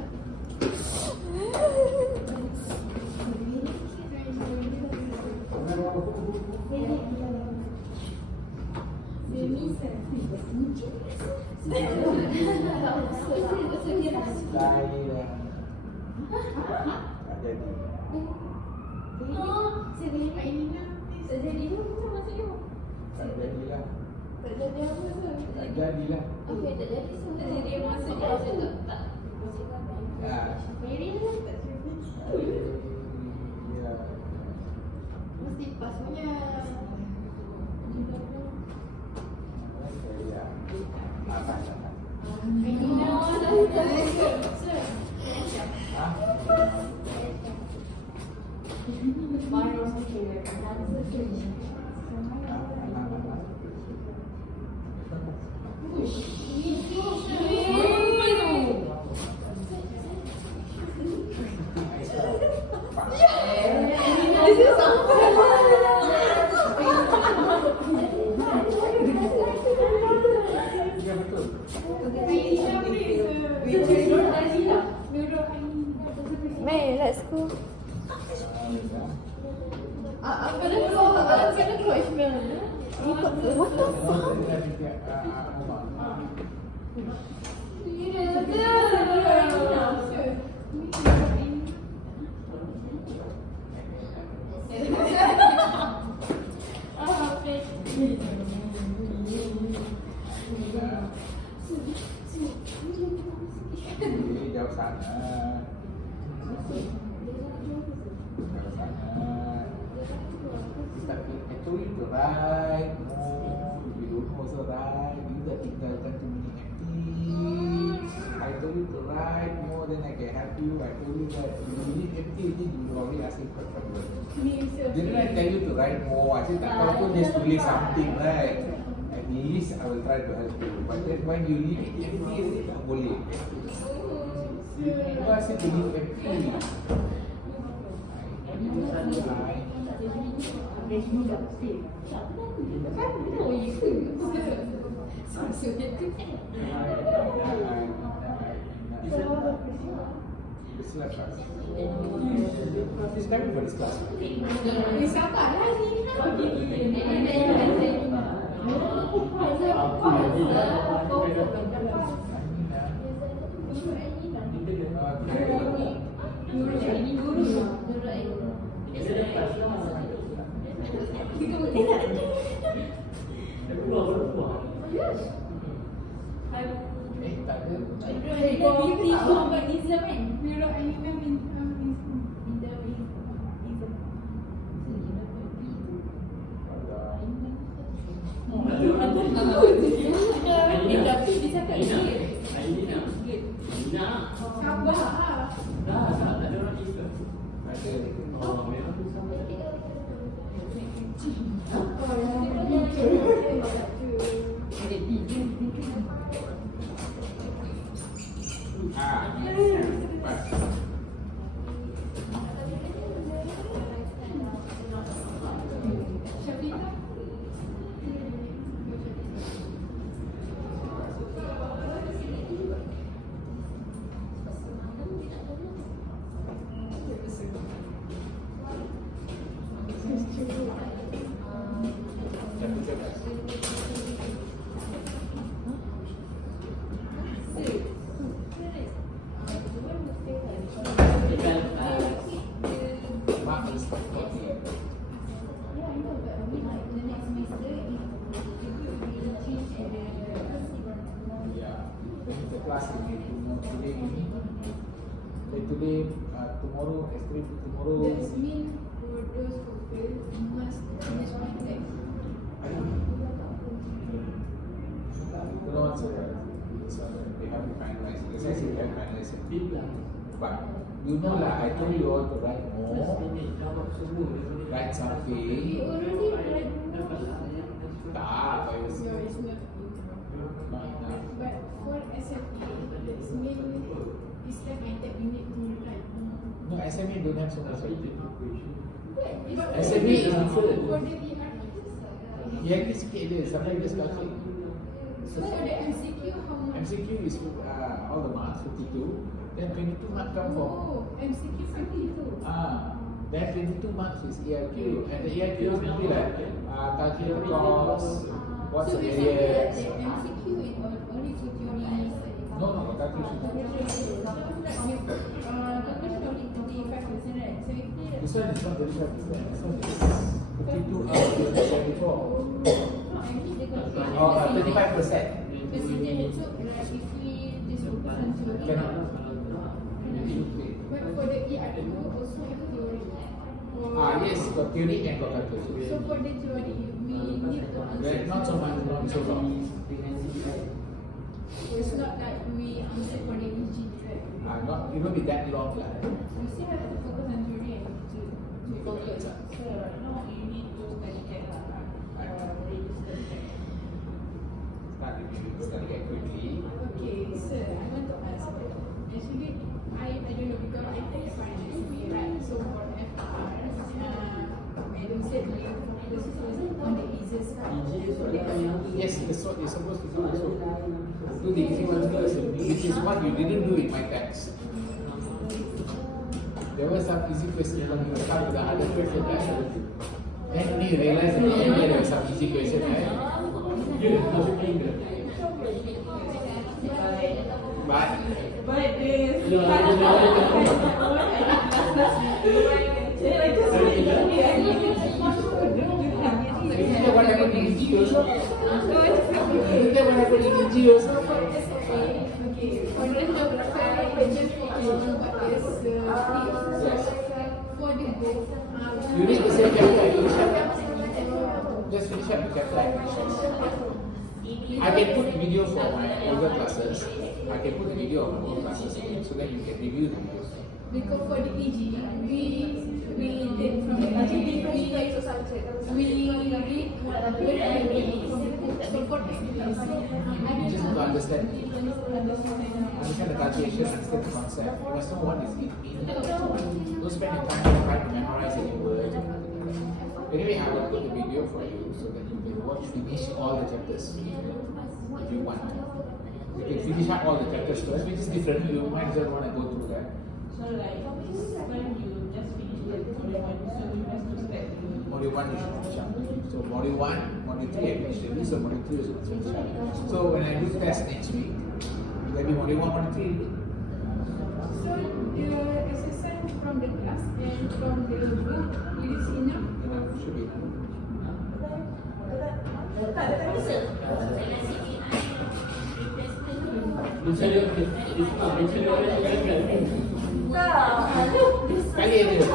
Lagi lah. Tak jadi. Tak jadilah. Tak jadilah. Ya. Ya. Makan. Ya betul. May, let's go. What the fuck? Jauh sana. Jauh sana. Tapi itu right. You don't also right. You dah tinggalkan too many empty. I told you to write more than I can help you. I told you that you need empty, you already asking for trouble. Didn't I tell you to write more? I said tak apa pun just tulis something, right? At least I will try to help you. But then when you leave it empty, tak boleh. You ask it to leave empty. He's coming for this class. Today, tomorrow, extreme tomorrow. That's mean for those who fail, you must finish one exam. You know what's they have to finalize. As I said, they have to finalize it. But you know lah, I told you all to write more, write something. You already read Tak, I was no, it's not. not enough. But for SMA, it's mean it's like I that you need to write more. No, SMA don't have so much. SMA is different. For the EIP sikit dia, sampai dia sekali. So for the MCQ, how much? MCQ is all the marks 52, then 22 marks come from MCQ 52. then 22 marks is EIQ, and the EIQ is maybe like calculate cost, what's So the basically area. the MCQ is only for theory. No, calculation. Calculation only 25%, right? So if they This one is not 35%, this one is 52 out of 74. Oh, 35%. Basically, so like if we just focus on theory. Cannot. But for the EIQ also have theory. Yes, got theory and got calculation. So for the theory, we need to answer. Not so much, not so long. It's not like we answer for the EG, right? Not, it won't be that long. We still have to focus on theory and to focus. So right now you need to study that register. Study it quickly. Okay, sir, I want to ask. Actually, I don't know because I take finance, right? So for FR, Madam said we focus on the easiest part. Yes, that's what you're supposed to do. So, do the easy ones first, which is what you didn't do in my text. There were some easy questions when you start with the other question, right? Then you realize at the end there was some easy question, right? But isn't that what happened in EG also? Isn't that what happened in EG also? Okay, for the just for the book, You read the same chapter, just finish up the chapter. I can put video for my older classes. I can put the video of my older classes so that you can review the videos. because for the EG, we did from the EG, we read so for You just have to understand. Understand the calculation, understand the concept. You must know what is it mean. Don't spend your time trying to memorize any word. Anyway, I will put the video for you so that you can finish all the chapters if you want. You can finish up all the chapters first, which is different. You might just want to go through that. So like when you just finish the module 1, so you have to start Module 1 you should finish up. So module 1, module 3 I finished already, so module 3 also finish up. So when I do the test next week, there will be module 1, module 3. So your exercise from the class and from the book, it is enough? Should be. Kali ada.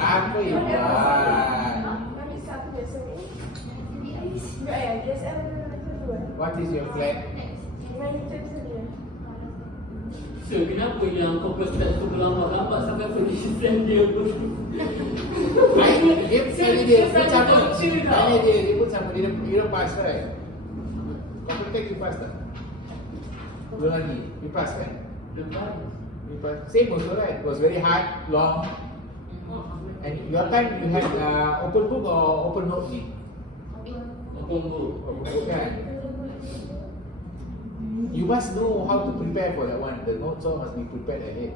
Apa yang What is your plan? So, kenapa yang kau start tu berlambat-lambat sampai position dia tu? Dia sekali dia pun sama. Tanya dia pun sama. Dia pass, right? Kau protect you pass tak? Belum lagi. You pass, kan? Lepas. You pass. Same also, right? It was very hard, long. And your time you had open book or open note ni? Open book. Open book, kan? You must know how to prepare for that one. The notes all must be prepared ahead.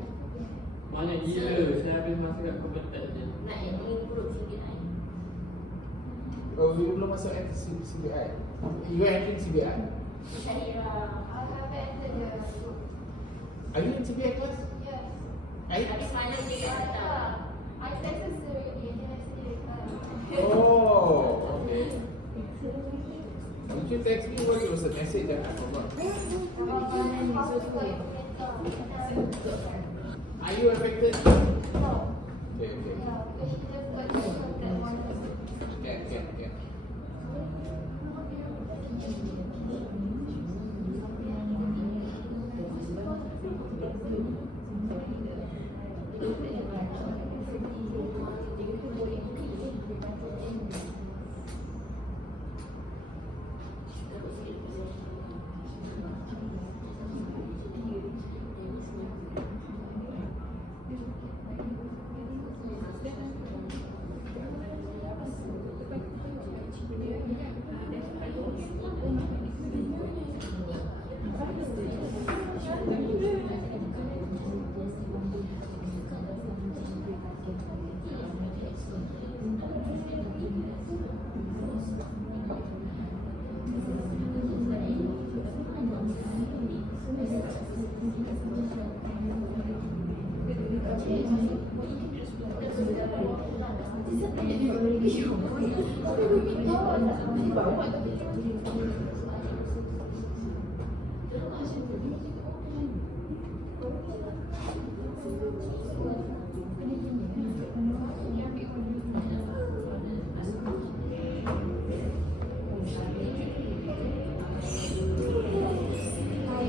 Mana gila, saya habis masa kat kompetensi je. Oh, you belum masuk CBI? You are entering CBI? Are you in CBI class? Oh, okay. Did you text me what was the message that I forgot? Are you affected? Okay. Can.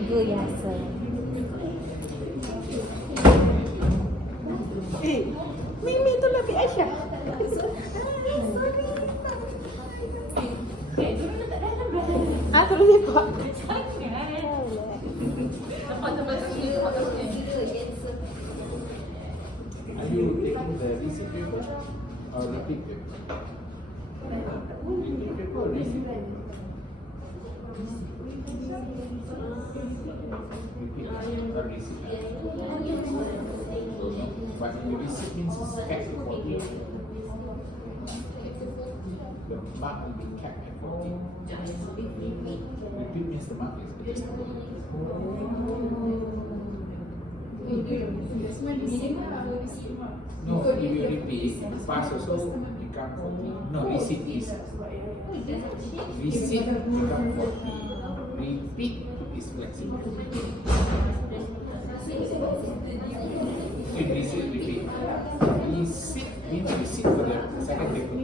Go biasa. Mimi tu lebih Aisyah. Ah, terus lipat. Are you taking the receipt paper or repeat paper? Repeat paper or receipt? Repeat or receipt? But the receipt means it's capped at 40. The mark will be capped at 40. Repeat means the mark is adjustable. No, if you repeat, pass also become 40. No, receipt is. Receipt become 40. Repeat is flexible. If receipt, repeat. Receipt means receipt for the second paper.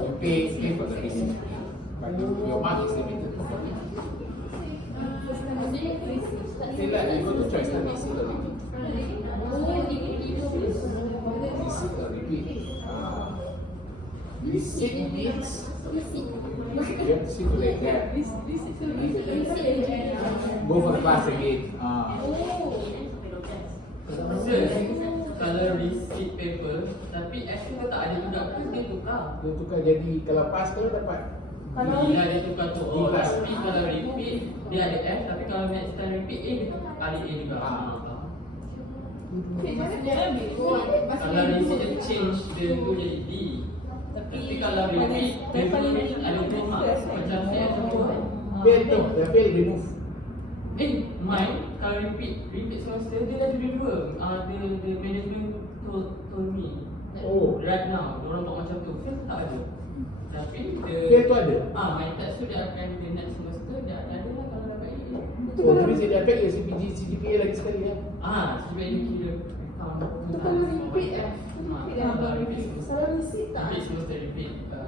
You pay for the receipt. But your mark is limited to 40. Still, you got to choice the receipt or repeat. Receipt or repeat. Receipt means you have to see to the exam. Go for the class again. Kalau receipt paper, tapi actual tak ada juga tu dia tukar. Dia tukar jadi kalau pas kalau dapat. Bila dia tukar tu O, tapi kalau repeat dia ada F, tapi kalau next time repeat A, dia kali A juga. Kalau receipt dia change dia tu jadi D. Tapi kalau repeat dia ada dua mark macam saya tu. Fail tu, the fail remove. Mine kalau repeat semester dia dah dua. The management told me. Oh. Right now, orang buat macam tu. Fail tak ada. Tapi Fail tu ada? my test tu dia akan the next semester dia ada lah kalau dapat A. Oh, tapi saya dapat ya CPG, CGPA lagi sekali ya. Sebab dia kira Tu kalau repeat Kalau repeat Kalau receipt tak repeat semester repeat. Kalau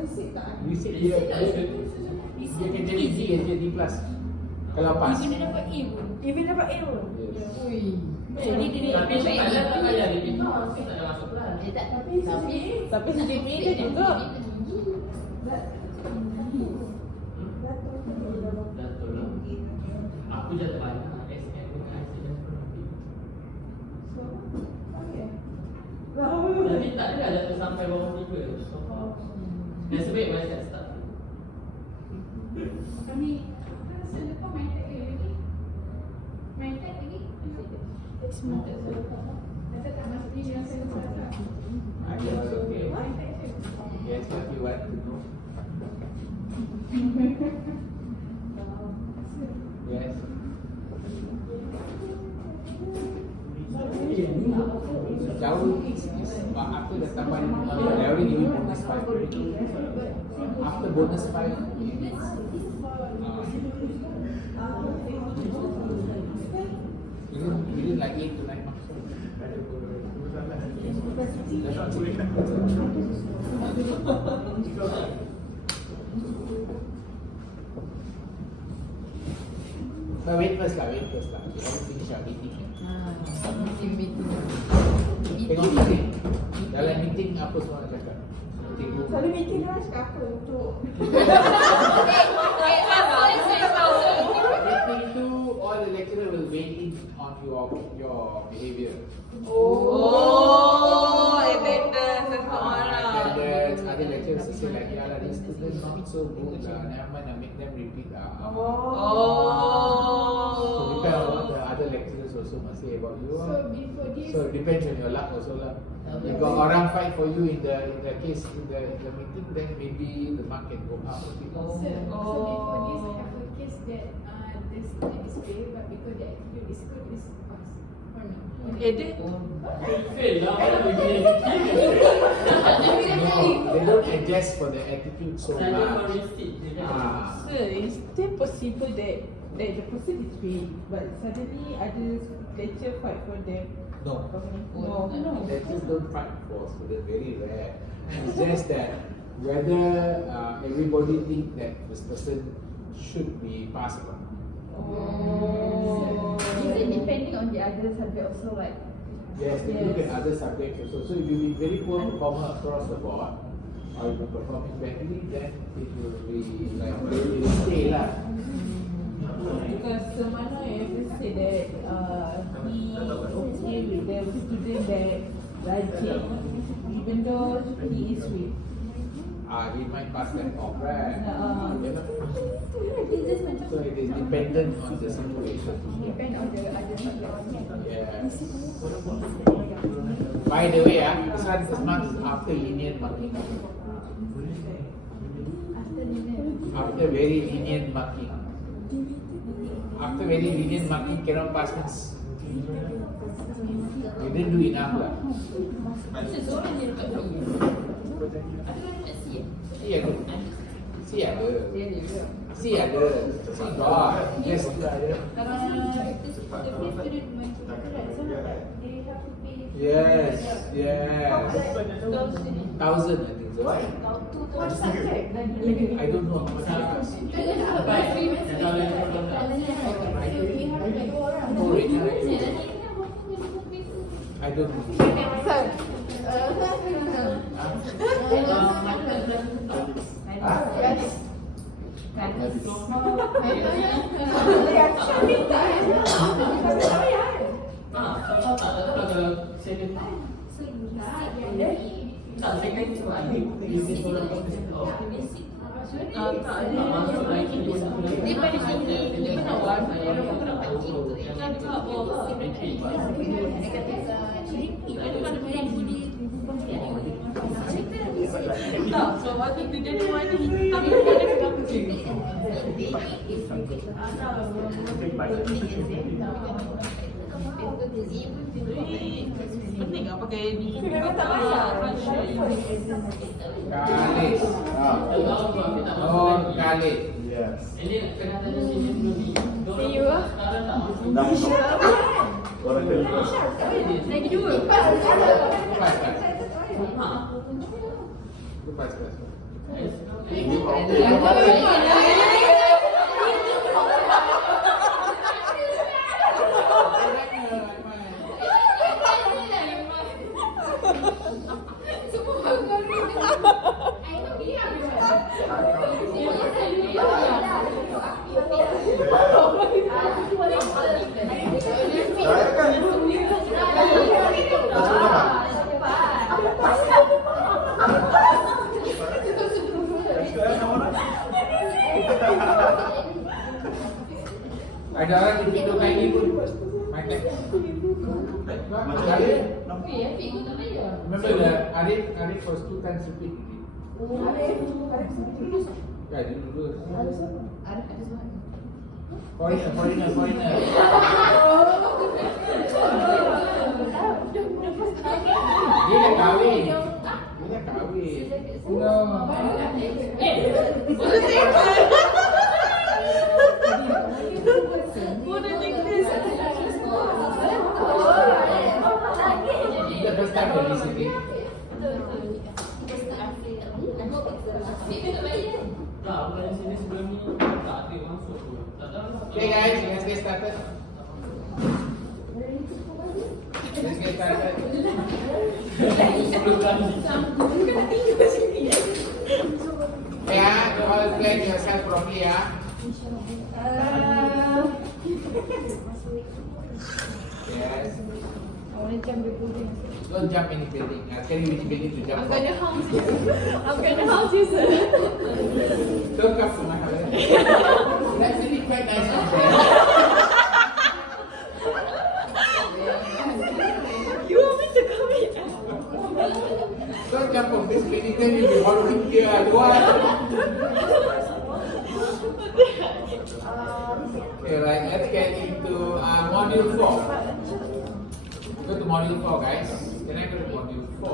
receipt tak ada. Receipt dia akan jadi D, dia jadi plus. Kalau pas. Even dia dapat A pun. Even dapat A pun. Yes. Ui. Jadi dia Tapi saya tak payah repeat. Tak ada masuk kelas. tapi CGPA dia juga. Jatuh lah. Aku jatuh banyak. SMA pun IC jatuh. Jadi tak ada jatuh sampai bawah 3. So nasib baik macam start. Kami rasa lepas main tag lagi. Main tag lagi. Semangat selepas. Ada tak masuk ni yang saya rasa. Okay. Main tag je. Yes, what you want to know. Yes. Jauh aku dah tambah they already give me bonus 5 already. After bonus 5 you didn't like 8 to 9 marks. That's not but wait first lah. We haven't finished our meeting yet. Tengok meeting. Dalam meeting apa semua nak cakap? Cikgu. Kalau meeting dia orang cakap apa untuk Meeting tu all the lecturer will weigh in on your behavior. Attendance, other lecturers will say like, yeah lah, this student not so good lah. Never mind, I make them repeat lah. So depend on what the other lecturers also must say about you. so before this So it depends on your luck also lah. If got orang fight for you in the case in the meeting, then maybe the mark can go up a bit. so before this I have a case that the student is failed but because the attitude is good is pass. Edit. Fail lah. No, they don't adjust for the attitude so Saja much. meristik je kan. Sir, it's still possible that the person is weak, but suddenly others lecture fight for them. No. No. They just don't fight for students, very rare. It's just that whether everybody think that this person should be passed on. Is it depending on the other subject also, like? Yes, they look at other subjects also. So if you be very poor performer across the board, or if you're performing badly, then it will be like it will stay lah. Because Semana ever said that he okay with the student that rajin, even though he is weak. He might pass that off, right? Yeah. So it is dependent on the situation. Depend on the other subject. Yes. By the way, this one is not after lenient marking. After very lenient marking. After very lenient marking, cannot pass means you didn't do enough lah. Seseorang je dekat B. Ada orang dekat C. C ada. C ada. C ada. C got. Yes, C ada. Yes, yes. 1,000 I think so. What subject? I don't know how much it is. Oh, really? I don't know. Kalau tak ada second tak second tu ada basic orang tak masuk lagi Dia pada sini, dia pernah warna yang orang pernah pagi tu. Dia kan dekat bawah. Dia kata, ini ada pada yang ini. Tak, so waktu tu dia warna hitam, dia ada dekat kucing. Penting tak pakai ni? Kalis. Oh, kalis. Yes. ini kena tanya sini dulu ni sekarang tak masuk Orang kedua. Lagi dua. Lepas kan? ha Lepas kan? Ini Ada orang di video kayak ni pun. Macam Arif. Remember that Arif was 2 times repeat. Ya, dia dulu. Foreigner. Dia dah kahwin. The first time they visiting. tak bukan sini sebelum ni tak ada masuk tu tak tahu Okay guys, let's get started. Yeah, you all plan yourself properly, yeah. Yes. Don't jump any building. I'll tell you which building to jump from. I'm gonna house you, sir. Don't come to my house. That's really quite nice of them. You want me to come here? Don't jump from this building, then you'll be following here. I don't want. Okay, right. Let's get into module 4. module 4, guys. Can I go to module 4?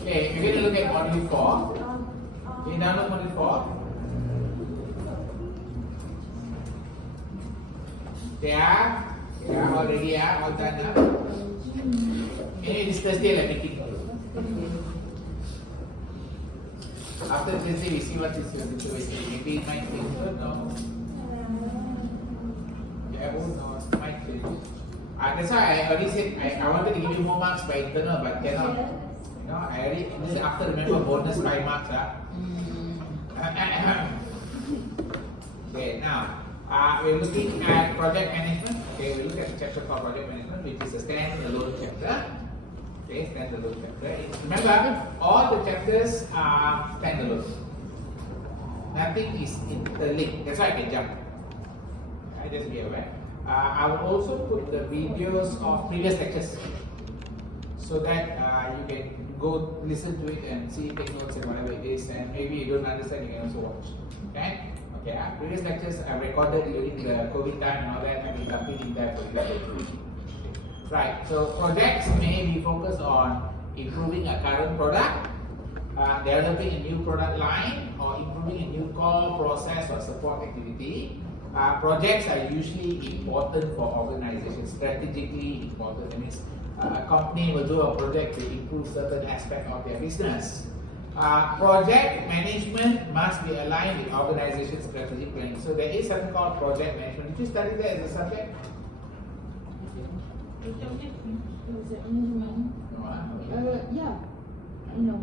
Okay, we're going to look at module 4. Can you download module 4? Yeah, already all done now. Anyway, this Thursday like meeting. After Thursday, we see what is your situation. Maybe it might change, but no. Yeah, who knows? It might change. That's why I already said I wanted to give you more marks by internal, but cannot. You know, I already this is after remember bonus 5 marks. Okay, now we're looking at project management. Okay, we look at the chapter called project management, which is a standalone chapter. Okay, standalone chapter. Remember, all the chapters are standalone. Nothing is interlinked. That's why I can jump. I just be aware. I will also put the videos of previous lectures so that you can go listen to it and see, take notes and whatever it is. And maybe you don't understand, you can also watch. Okay? Okay. Previous lectures I recorded during the COVID time and all that, and we'll dump it in there for you guys. Right. So projects may be focused on improving a current product, developing a new product line, or improving a new core process or support activity. Projects are usually important for organizations, strategically important. That means a company will do a project to improve certain aspect of their business. Project management must be aligned with organization strategic planning. So there is something called project management. Did you study that as a subject? Yeah, I know.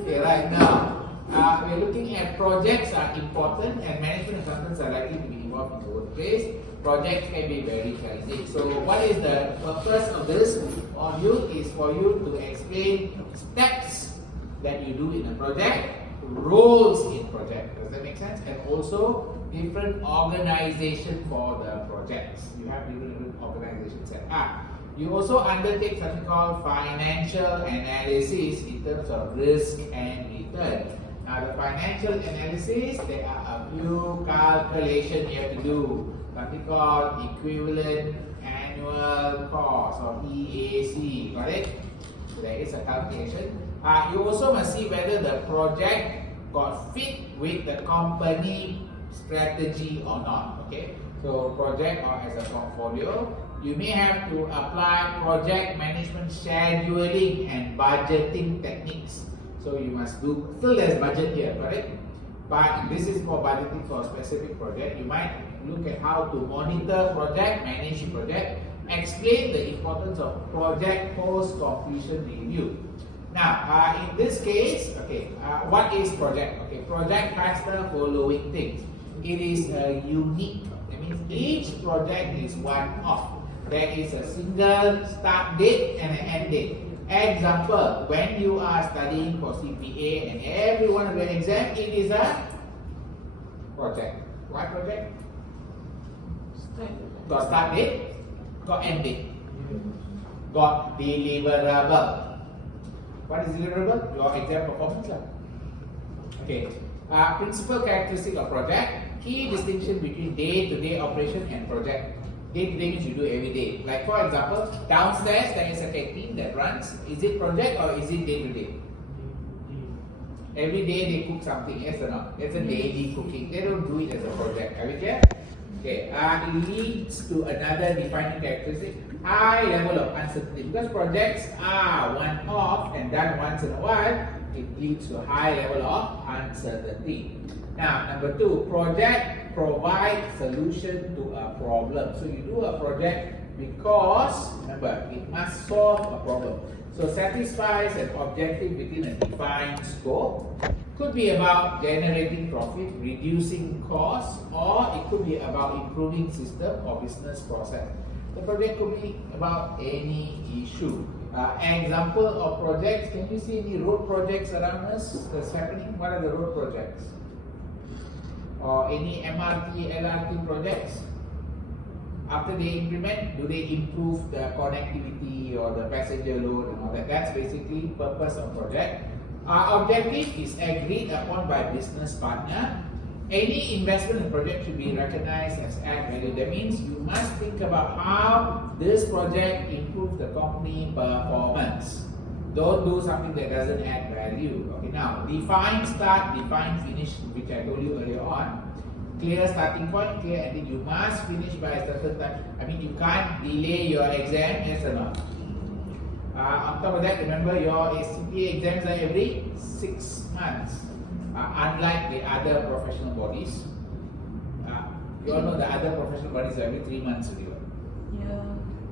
Okay, right now we're looking at projects are important and management consultants are likely to be involved in the workplace. Projects can be very challenging. So what is the purpose of this module is for you to explain steps that you do in a project, roles in project. Does that make sense? And also different organization for the projects. You have different organizations set up. You also undertake something called financial analysis in terms of risk and return. Now the financial analysis, there are a few calculations you have to do. Something called equivalent annual cost or EAC, got it? So there is a calculation. You also must see whether the project got fit with the company strategy or not. Okay, so project or as a portfolio, you may have to apply project management scheduling and budgeting techniques. So you must do, still there's budget here, correct? But this is for budgeting for a specific project. You might look at how to monitor project, manage project, explain the importance of project post-completion review. Now, in this case, okay, what is project? Okay, project has the following things. It is a unique, that means each project is one-off. There is a single start date and an end date. Example, when you are studying for CPA and every one of the exam, it is a project. What project? Got start date, got end date, got deliverable. What is deliverable? Your exam performance. Okay. Principal characteristic of project. Key distinction between day-to-day operation and project. Day-to-day means you do every day. Like for example, downstairs there is a canteen that runs. Is it project or is it day-to-day? Every day they cook something, yes or not? It's a daily cooking. They don't do it as a project. Are we clear? Okay. It leads to another defining characteristic. High level of uncertainty. Because projects are one-off and done once in a while, it leads to a high level of uncertainty. Now, number 2, project provides solution to a problem. So you do a project because, remember, it must solve a problem. So satisfies an objective within a defined scope. Could be about generating profit, reducing costs, or it could be about improving system or business process. The project could be about any issue. Example of projects, can you see any road projects around us that's happening? What are the road projects? Or any MRT, LRT projects? After they implement, do they improve the connectivity or the passenger load and all that? That's basically purpose of project. Our objective is agreed upon by business partner. Any investment in project should be recognized as add value. That means you must think about how this project improves the company performance. Don't do something that doesn't add value. Okay, now define start, define finish, which I told you earlier on. Clear starting point, clear ending. You must finish by a certain time. I mean, you can't delay your exam, yes or no? On top of that, remember your CPA exams are every 6 months. Unlike the other professional bodies, you all know the other professional bodies are every 3 months only. Yeah.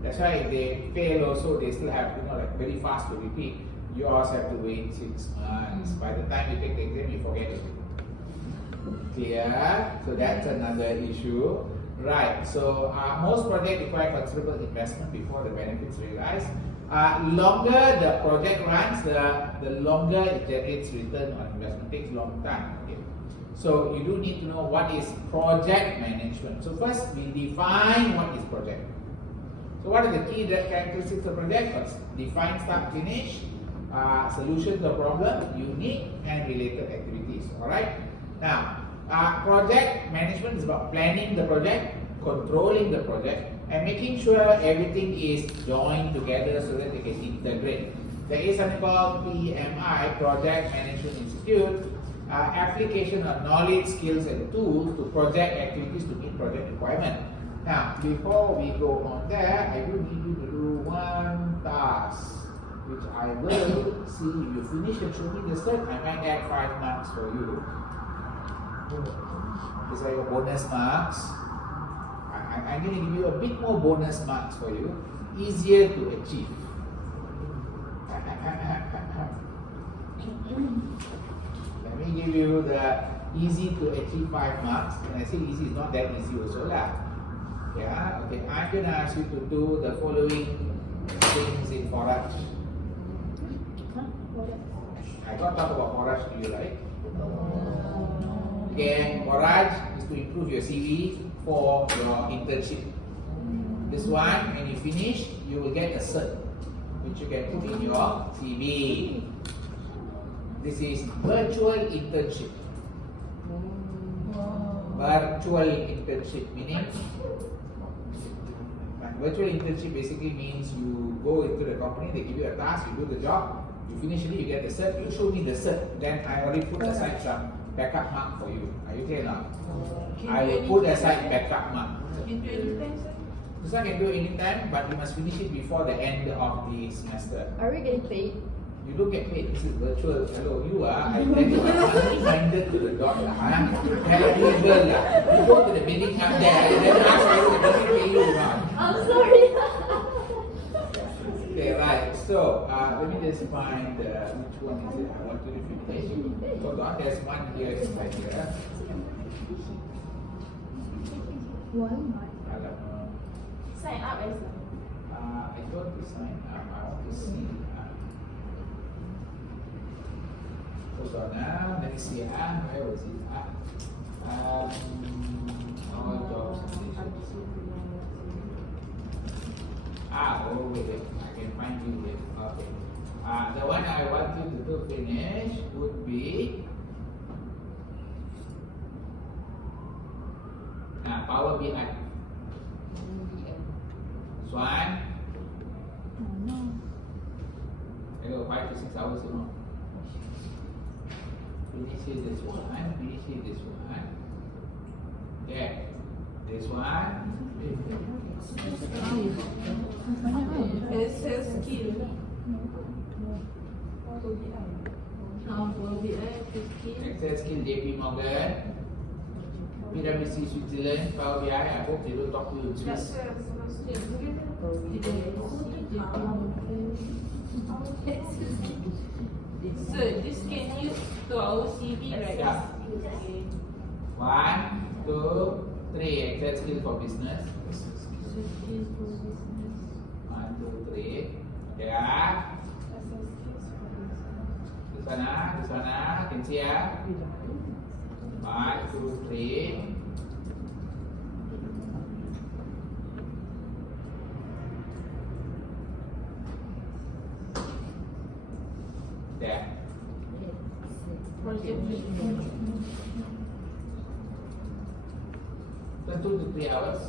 That's why if they fail also, they still have like very fast to repeat. Yours have to wait 6 months. By the time you take the exam, you forget it. Clear? So that's another issue. Right, so most projects require considerable investment before the benefits realized. Longer the project runs, the longer it generates return on investment. It takes a long time. Okay? So you do need to know what is project management. So first we define what is project. So what are the key characteristics of project? First, define start finish, solution to a problem, unique and related activities. Alright? Now, project management is about planning the project, controlling the project, and making sure everything is joined together so that they can integrate. There is something called PMI, Project Management Institute, application of knowledge, skills, and tools to project activities to meet project requirement. Now, before we go on there, I do need you to do one task, which I will see if you finish and show me the cert. I might add 5 marks for you. These are your bonus marks. I'm going to give you a bit more bonus marks for you. Easier to achieve. Let me give you the easy to achieve 5 marks. When I say easy, it's not that easy also lah. Yeah, okay. I'm going to ask you to do the following things in forage. I got to talk about forage to you, right? Again, forage is to improve your CV for your internship. This one, when you finish, you will get a cert, which you can put in your CV. This is virtual internship. Virtual internship meaning, virtual internship basically means you go into the company, they give you a task, you do the job, you finish it, you get the cert, you show me the cert, then I already put aside some backup mark for you. Are you clear now? I will put aside backup mark. This one can do anytime, but you must finish it before the end of the semester. Are we getting paid? You don't get paid. This is virtual. Hello, you are. I tell you, money-minded to the dot lah. Paralegal lah. You go to the building up there, then ask whether the building pay you or not. I'm sorry. Okay, right. So, let me just find which one is it. I want you to finish. Hold on, there's one here inside here. One month. Sign up as I don't want to sign up. I want to see. Hold on, let me see. Where was it? All jobs and stations. Oh wait, I can find you here. Okay. The one I want you to do finish would be Power BI. Swan. Hello, 5 to 6 hours, you know. Finish this one, finish this one. Yeah, this one. Excel skill. Excel skill JP Morgan. PwC Switzerland, Power BI. I hope they don't talk to you in Swiss. So this can use to our CV, right? Yeah. 1, 2, 3. Excel skill for business. 1, 2, 3. Yeah. Di sana, can see ya. 1, 2, 3. project. 2 to 3 hours.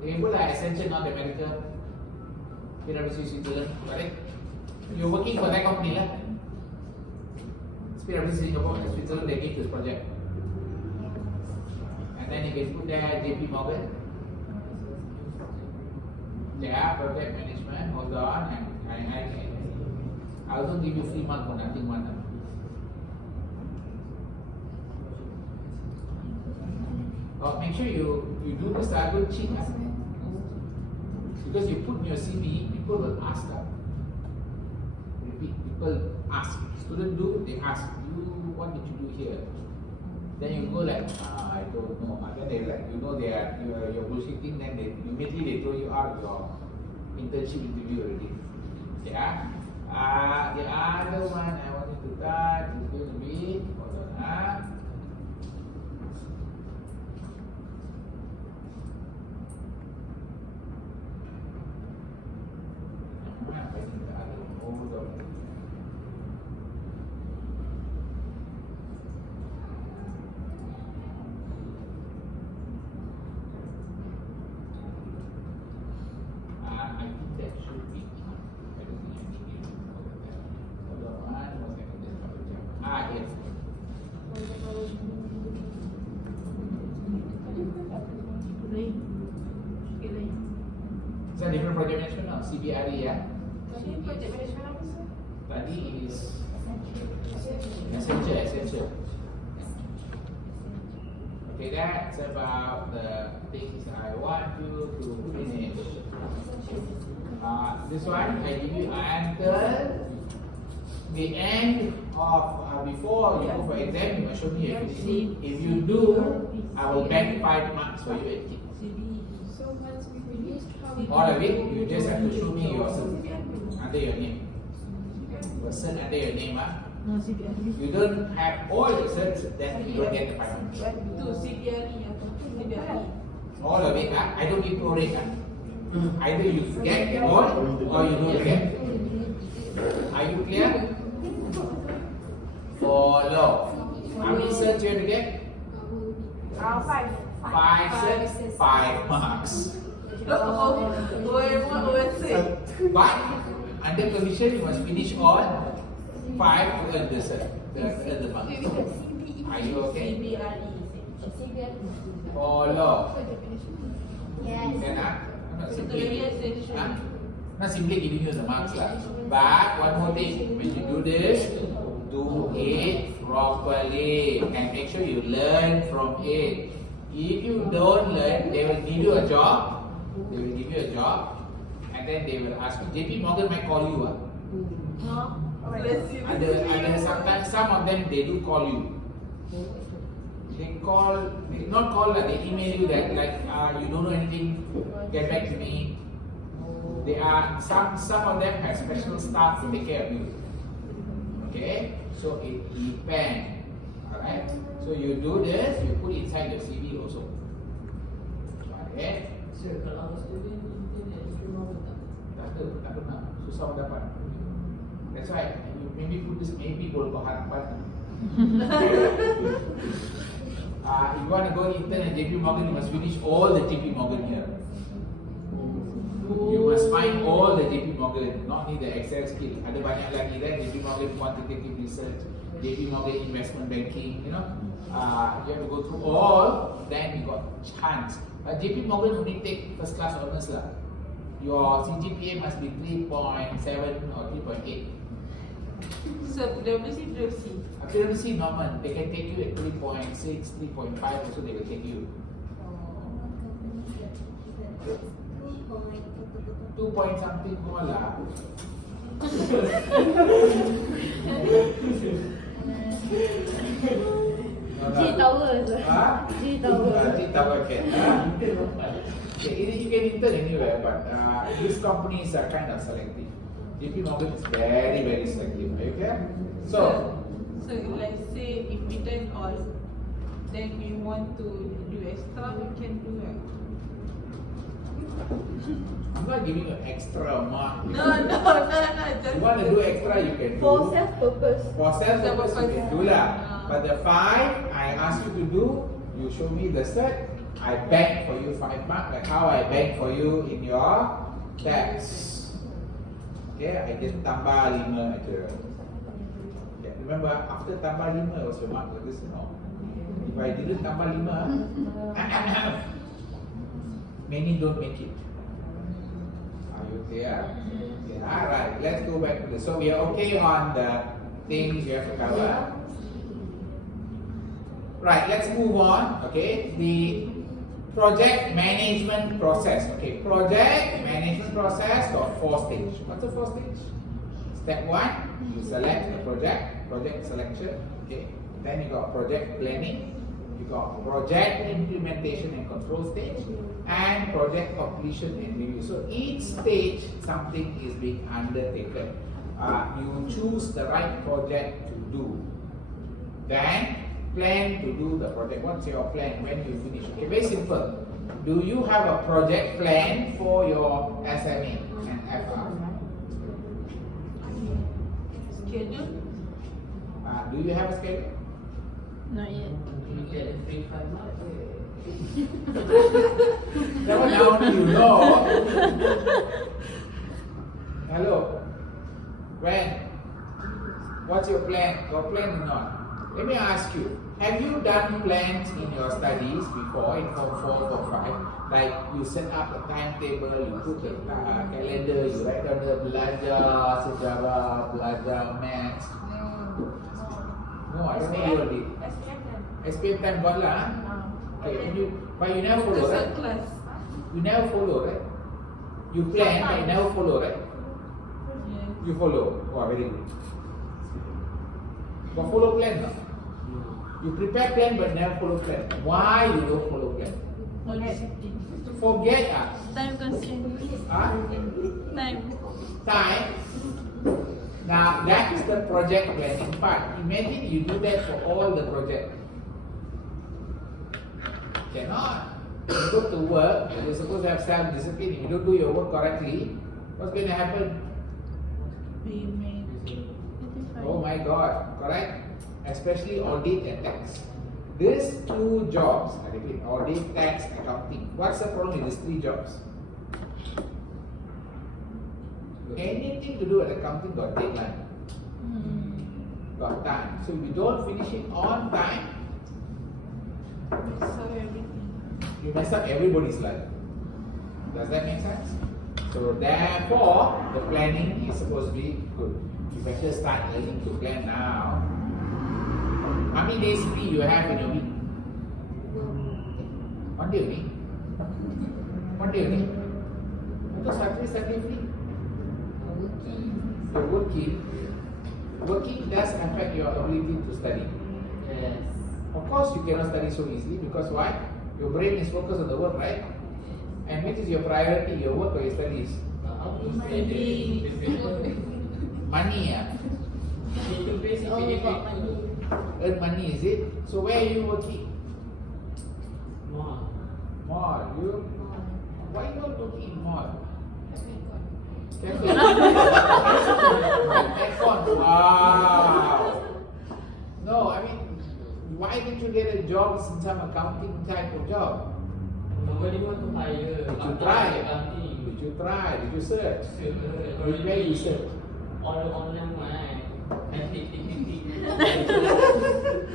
They put like essential non-medical PwC Switzerland, correct? You're working for that company, lah. PwC Singapore and Switzerland, they give this project. And then you can put there JP Morgan. Yeah, project management, hold on, and I also give you 3 months for nothing one. Make sure you do this good check. Because you put in your CV, people will ask that. Repeat, people ask. Students do, they ask you, what did you do here? Then you go like, I don't know. And then they like, you're bullshitting, then they immediately throw you out of your internship interview already. Yeah. The other one I wanted to touch is going to be, hold on. It's a different project management now, CBRE, yeah? Project management apa sih? Tadi is essential. Okay, that's about the things I want you to finish. This one I give you until the end of before you go for exam. You must show me your finish. If you do, I will bank 5 marks for you at kids. So once we finish, how we All of it, you just have to show me your cert under your name. Your cert under your name, No, CBRE. You don't have all the certs, then you don't get the 5 marks. Tu CBRE atau CBRE. All of it, I don't give prorate. Either you get all or you don't get. Are you clear? Follow. How many certs you have to get? 5. 5 certs, 5 marks. But under condition, you must finish all 5 to earn the cert, the marks. Are you okay? CBRE. Follow. Yes. Then I'm not simply, essential. not simply giving you the marks lah. But one more thing, when you do this, do it properly and make sure you learn from it. If you don't learn, they will give you a job. They will give you a job, and then they will ask you. JP Morgan might call you. And sometimes some of them they do call you. They not call, they email you that like you don't know anything, get back to me. They are some of them have special staff to take care of you. Okay, so it depends. Alright, so you do this, you put inside your CV also. Okay. Sir, kalau student internet terima tak? Tak pernah, susah dapat. That's why you maybe put this maybe boleh berharapan. If you want to go intern at JP Morgan, you must finish all the JP Morgan here. You must find all the JP Morgan, not need the Excel skill. Ada banyak lagi kan, JP Morgan Quantitative Research, JP Morgan Investment Banking, you know. You have to go through all, then you got chance. JP Morgan only take first class honors lah. Your CGPA must be 3.7 or 3.8. So PwC. PwC normal, they can take you at 3.6, 3.5 also they will take you. 2 point something more lah. G Tower tu. G Tower. G Tower can. You can intern anywhere, but these companies are kind of selective. JP Morgan is very, very selective. Are you clear? So Let's say if we done all, then we want to do extra, we can do it. I'm not giving you extra mark. No. Just You want to do extra, you can do. For self-purpose. For self-purpose, you can do lah. Ah. But the 5 I ask you to do, you show me the cert, I bank for you 5 marks, like how I bank for you in your test. Okay, I just tambah 5 aja. Okay, remember, after tambah 5 was your mark like this, no? If I didn't tambah 5, many don't make it. Are you clear? Yeah, right. Let's go back to this. So we are okay on the things you have to cover. Right, let's move on. Okay, the project management process. Okay, project management process got 4 stages. What's the 4 stage? Step 1, you select the project selection. Okay, then you got project planning. You got project implementation and control stage, and project completion and review. So each stage, something is being undertaken. You choose the right project to do. Then plan to do the project. What's your plan when you finish? Okay, very simple. Do you have a project plan for your SMA and FR? schedule. Do you have a schedule? Not yet. You get a free 5 marks. That one now only you know. Hello. When? What's your plan? Your plan or not? Let me ask you. Have you done plans in your studies before in Form 4, Form 5? Like you set up a timetable, you put the calendar, you write down the belajar sejarah, belajar maths. No, I don't know you did. SPM time got lah. Okay, but you never follow, right? Class. You never follow, right? You plan, but you never follow, right? Yes. You follow. Wow, very good. But follow plan now. You prepare plan but never follow plan. Why you don't follow plan? No discipline. Forget Time constraint. Time. time. Now that is the project planning part. Imagine you do that for all the project. Cannot. You go to work, you're supposed to have self-discipline. If you don't do your work correctly, what's going to happen? We made. Oh my God, correct? Especially audit and tax. These 2 jobs, I repeat, audit, tax, accounting. What's the problem with these 3 jobs? Anything to do with accounting got deadline, got time. So if you don't finish it on time, So everything. you mess up everybody's life. Does that make sense? So therefore, the planning is supposed to be good. You better start learning to plan now. How many days free you have in a week? 1 day only. 1 day only. Because Saturday free. You're working. Working does affect your ability to study. Yes. Of course, you cannot study so easily because why? Your brain is focused on the work, right? And which is your priority, your work or your studies? How to study? Money, yeah. Need to pay All about money. Earn money, is it? So where are you working? More. Mall. You? Why you not working in mall? Cafe. Aircon. Wow. No, I mean, why didn't you get a job in some accounting type of job? Nobody want to hire. Did you try? Accounting. Did you try? Did you search? Where you search? All online, right? And tick.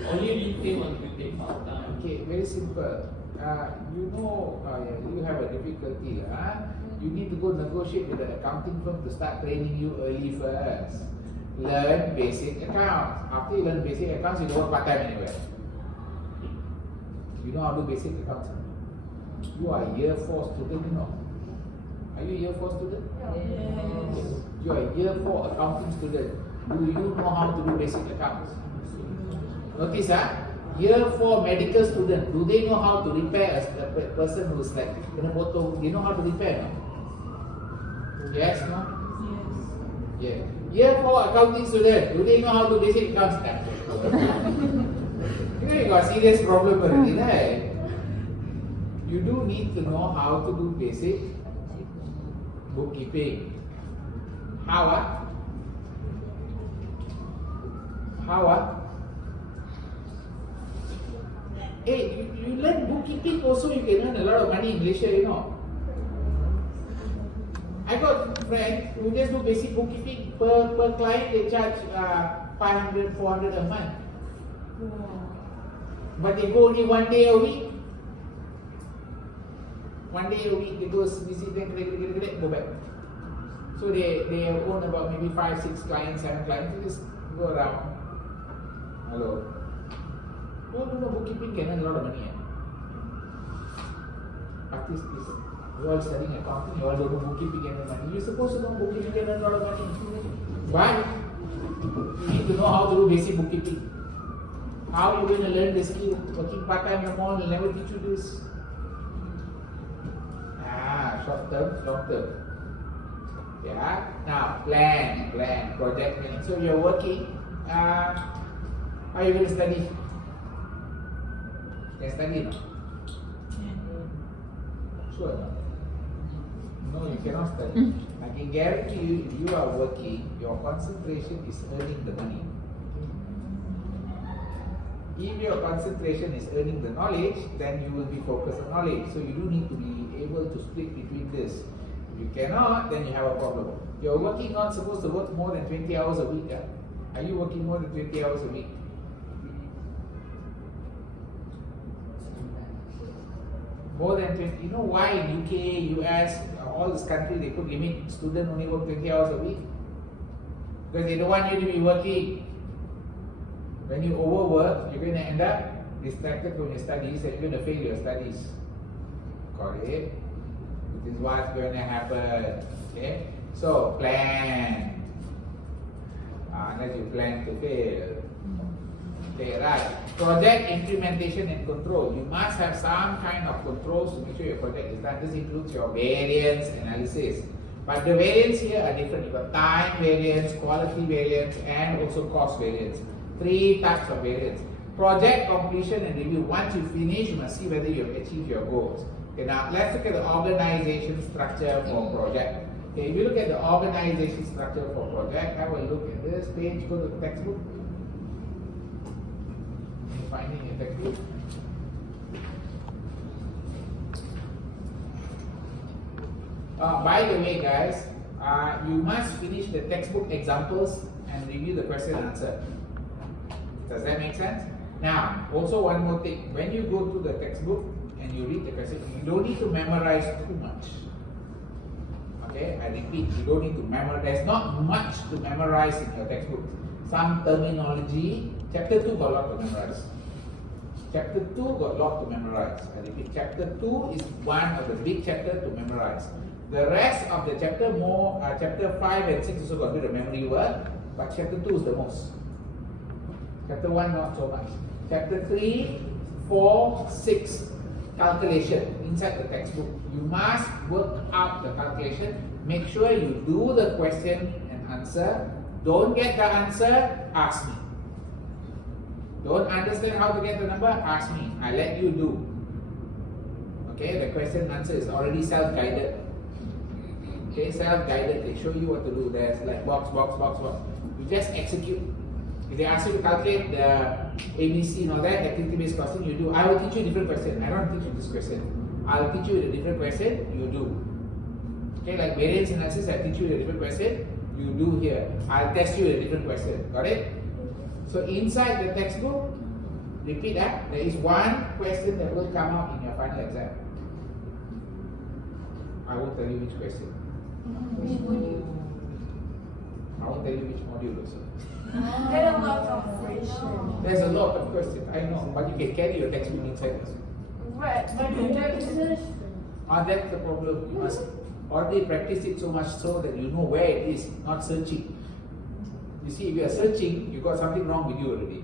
Only retail want to take part time. Okay, very simple. You know, you have a difficulty. You need to go negotiate with the accounting firm to start training you early first. Learn basic accounts. After you learn basic accounts, you don't work part-time anywhere. You know how to do basic accounts? You are a year 4 student, you know. Are you a year 4 student? Yes. You are a year 4 accounting student. Do you know how to do basic accounts? Notice, year 4 medical student, do they know how to repair a person who's like, do you know how to repair? No? Yes, no? Yes. Yeah. Year 4 accounting student, do they know how to do basic accounts? You got a serious problem already, right? You do need to know how to do basic Bookkeeping. How? Hey, you learn bookkeeping also, you can earn a lot of money in Malaysia, you know. I got friends who just do basic bookkeeping. Per client, they charge 500, 400 a month. But they go only 1 day a week. 1 day a week, they go visit them, go back. So they own about maybe 5, 6 clients, 7 clients. They just go around. Hello. No, bookkeeping can earn a lot of money. Artists, you all studying accounting, you all don't know bookkeeping can earn money. You're supposed to know bookkeeping can earn a lot of money. But you need to know how to do basic bookkeeping. How are you going to learn the skill? Working part-time in the mall will never teach you this. Short term, long term. Yeah. Now, plan, project planning. So you're working. How are you going to study? You can study, no? Sure. No, you cannot study. I can guarantee you, if you are working, your concentration is earning the money. If your concentration is earning the knowledge, then you will be focused on knowledge. So you do need to be able to split between this. If you cannot, then you have a problem. You're working, not supposed to work more than 20 hours a week. Are you working more than 20 hours a week? More than 20. You know why in UK, US, all this country, they could limit student only work 20 hours a week? Because they don't want you to be working. When you overwork, you're going to end up distracted from your studies and you're going to fail your studies. Got it? This is what's going to happen. Okay? So, plan. Unless you plan to fail. Okay, right. Project implementation and control. You must have some kind of controls to make sure your project is done. This includes your variance analysis. But the variance here are different. You've got time variance, quality variance, and also cost variance. 3 types of variance. Project completion and review. Once you finish, you must see whether you have achieved your goals. Okay, now let's look at the organization structure for project. Okay, if you look at the organization structure for project, have a look at this page, go to the textbook. Finding your textbook. By the way, guys, you must finish the textbook examples and review the question and answer. Does that make sense? Now, also one more thing. When you go to the textbook and you read the question, you don't need to memorize too much. Okay, I repeat, you don't need to memorize. There's not much to memorize in your textbook. Some terminology. Chapter 2 got a lot to memorize. Chapter 2 got a lot to memorize. I repeat, chapter 2 is one of the big chapters to memorize. The rest of the chapter, chapter 5 and 6 also got a bit of memory work, but chapter 2 is the most. Chapter 1 not so much. Chapter 3, 4, 6, calculation inside the textbook. You must work out the calculation. Make sure you do the question and answer. Don't get the answer, ask me. Don't understand how to get the number, ask me. I let you do. Okay, the question and answer is already self-guided. Okay, self-guided, they show you what to do. There's like box. You just execute. If they ask you to calculate the ABC and all that, activity-based costing, you do. I will teach you a different question. I don't teach you this question. I'll teach you a different question, you do. Okay, like variance analysis, I teach you a different question, you do here. I'll test you a different question. Got it? So inside the textbook, repeat that, there is one question that will come out in your final exam. I won't tell you which question. Which module? I won't tell you which module also. There are a lot of questions. There's a lot of questions, I know, but you can carry your textbook inside also. But the That's the problem. You must already practice it so much so that you know where it is, not searching. You see, if you are searching, you got something wrong with you already.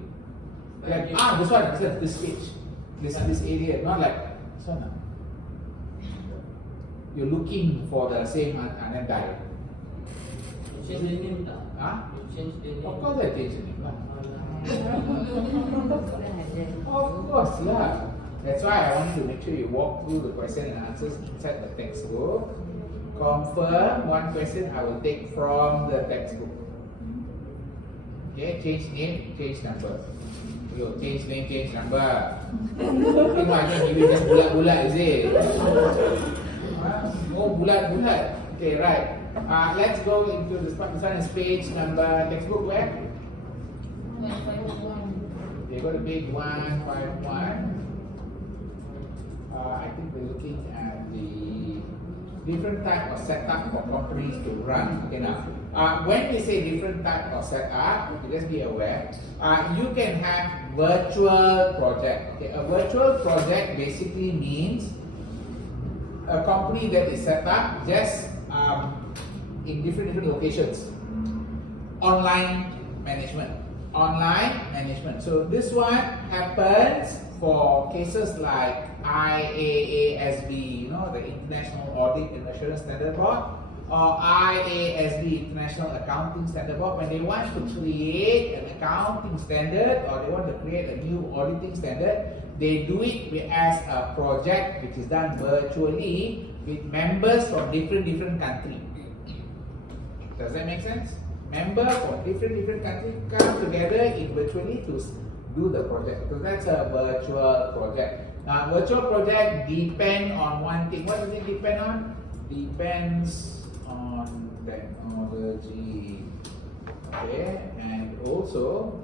Like, this one, this page, this area, not like this one. You're looking for the same and then die. Change the name tak? Huh? Change the name. Of course I change the name. Of course, yeah. That's why I want you to make sure you walk through the question and answers inside the textbook. Confirm one question I will take from the textbook. Okay, change name, change number. Yo, change name, change number. Tengok macam you just bulat-bulat, is it? Oh, bulat-bulat. Okay, right. Let's go into this part. This one is page number, textbook where? 151. Okay, go to page 151. I think we're looking at the different type of setup for companies to run. Okay, now, when we say different type of setup, just be aware, you can have virtual project. Okay, a virtual project basically means a company that is set up just in different locations. Online management. So this one happens for cases like IAASB, you know, the International Audit and Assurance Standard Board, or IASB, International Accounting Standard Board. When they want to create an accounting standard or they want to create a new auditing standard, they do it as a project which is done virtually with members from different countries. Does that make sense? Members from different countries come together in virtually to do the project. So that's a virtual project. Now, virtual project depend on one thing. What does it depend on? Depends on technology. Okay, and also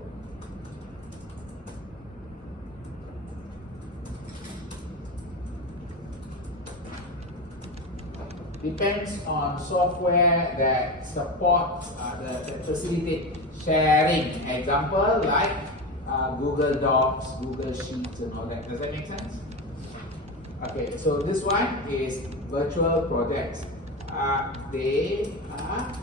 depends on software that supports that facilitate sharing. Example like Google Docs, Google Sheets, and all that. Does that make sense? Okay, so this one is virtual projects. They are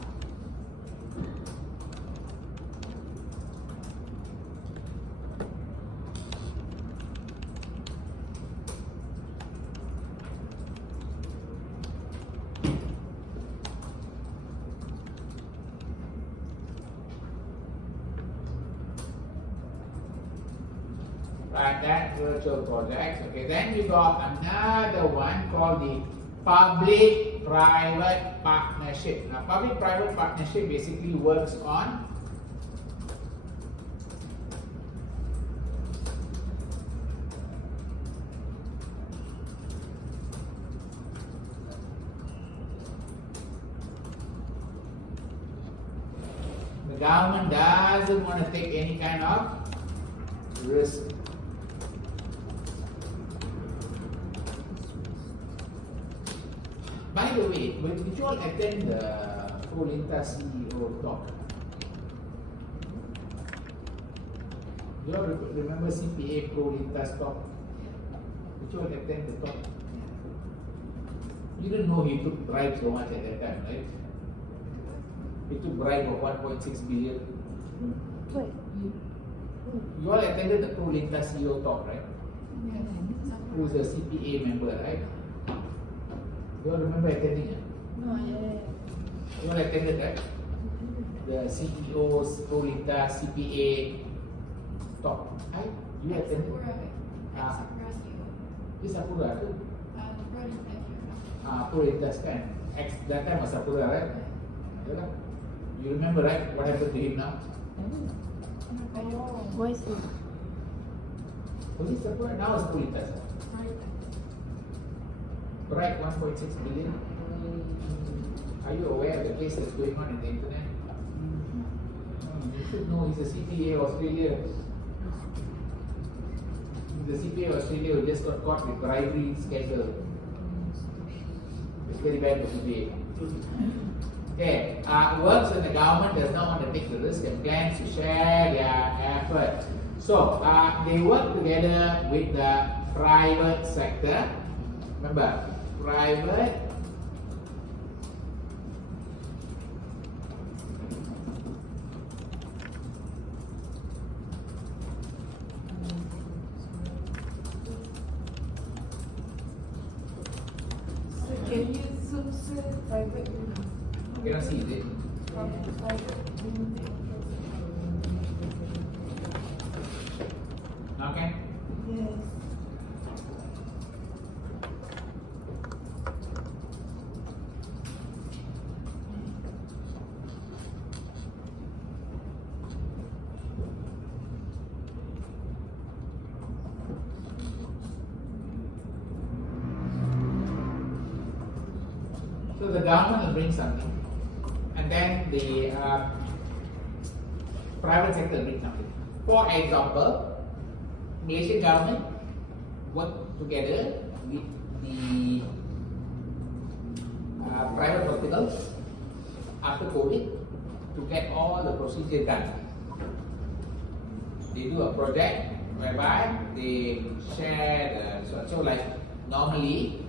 that virtual projects. Okay, then you got another one called the public-private partnership. Now, public-private partnership basically works on the government doesn't want to take any kind of risk. By the way, did you all attend the Prolinta CEO talk? Do you all remember CPA Prolinta's talk? Did you all attend the talk? You didn't know he took bribes so much at that time, right? He took bribe of 1.6 billion. What? You all attended the Prolinta CEO talk, right? Who's a CPA member, right? You all remember attending it? No, yeah. You all attended, right? The CEO's Prolinta CPA talk. Right? You attended? This Sapura tu? Prolinta kan? That time was Sapura, right? Yeah. You remember, right? What happened to him now? Why so? Was it Sapura? Now it's Prolinta. Right, 1.6 billion. Are you aware of the case that's going on in the internet? You should know he's a CPA Australia. The CPA Australia who just got caught with bribery scandal. It's very bad for CPA. Okay, works when the government does not want to take the risk and plans to share their effort. So, they work together with the private sector. Remember, private Can you zoom private? cannot see is it? Okay. Yes. the government will bring something, and then the private sector will bring something. For example, Malaysian government work together with the private hospitals after COVID to get all the procedure done. They do a project whereby they share so like normally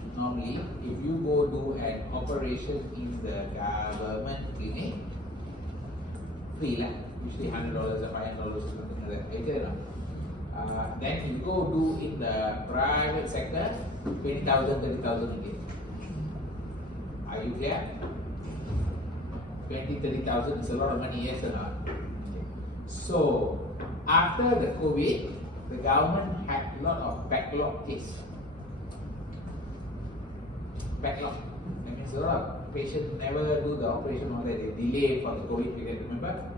if you go do an operation in the government clinic, free lah, usually $100 or $500 or something like that. Then you go do in the private sector, 20,000, 30,000 again. Are you clear? 20, 30,000 is a lot of money, yes or not? So after the COVID, the government had a lot of backlog case. Backlog. That means a lot of patients never do the operation or they delay for the COVID period, remember?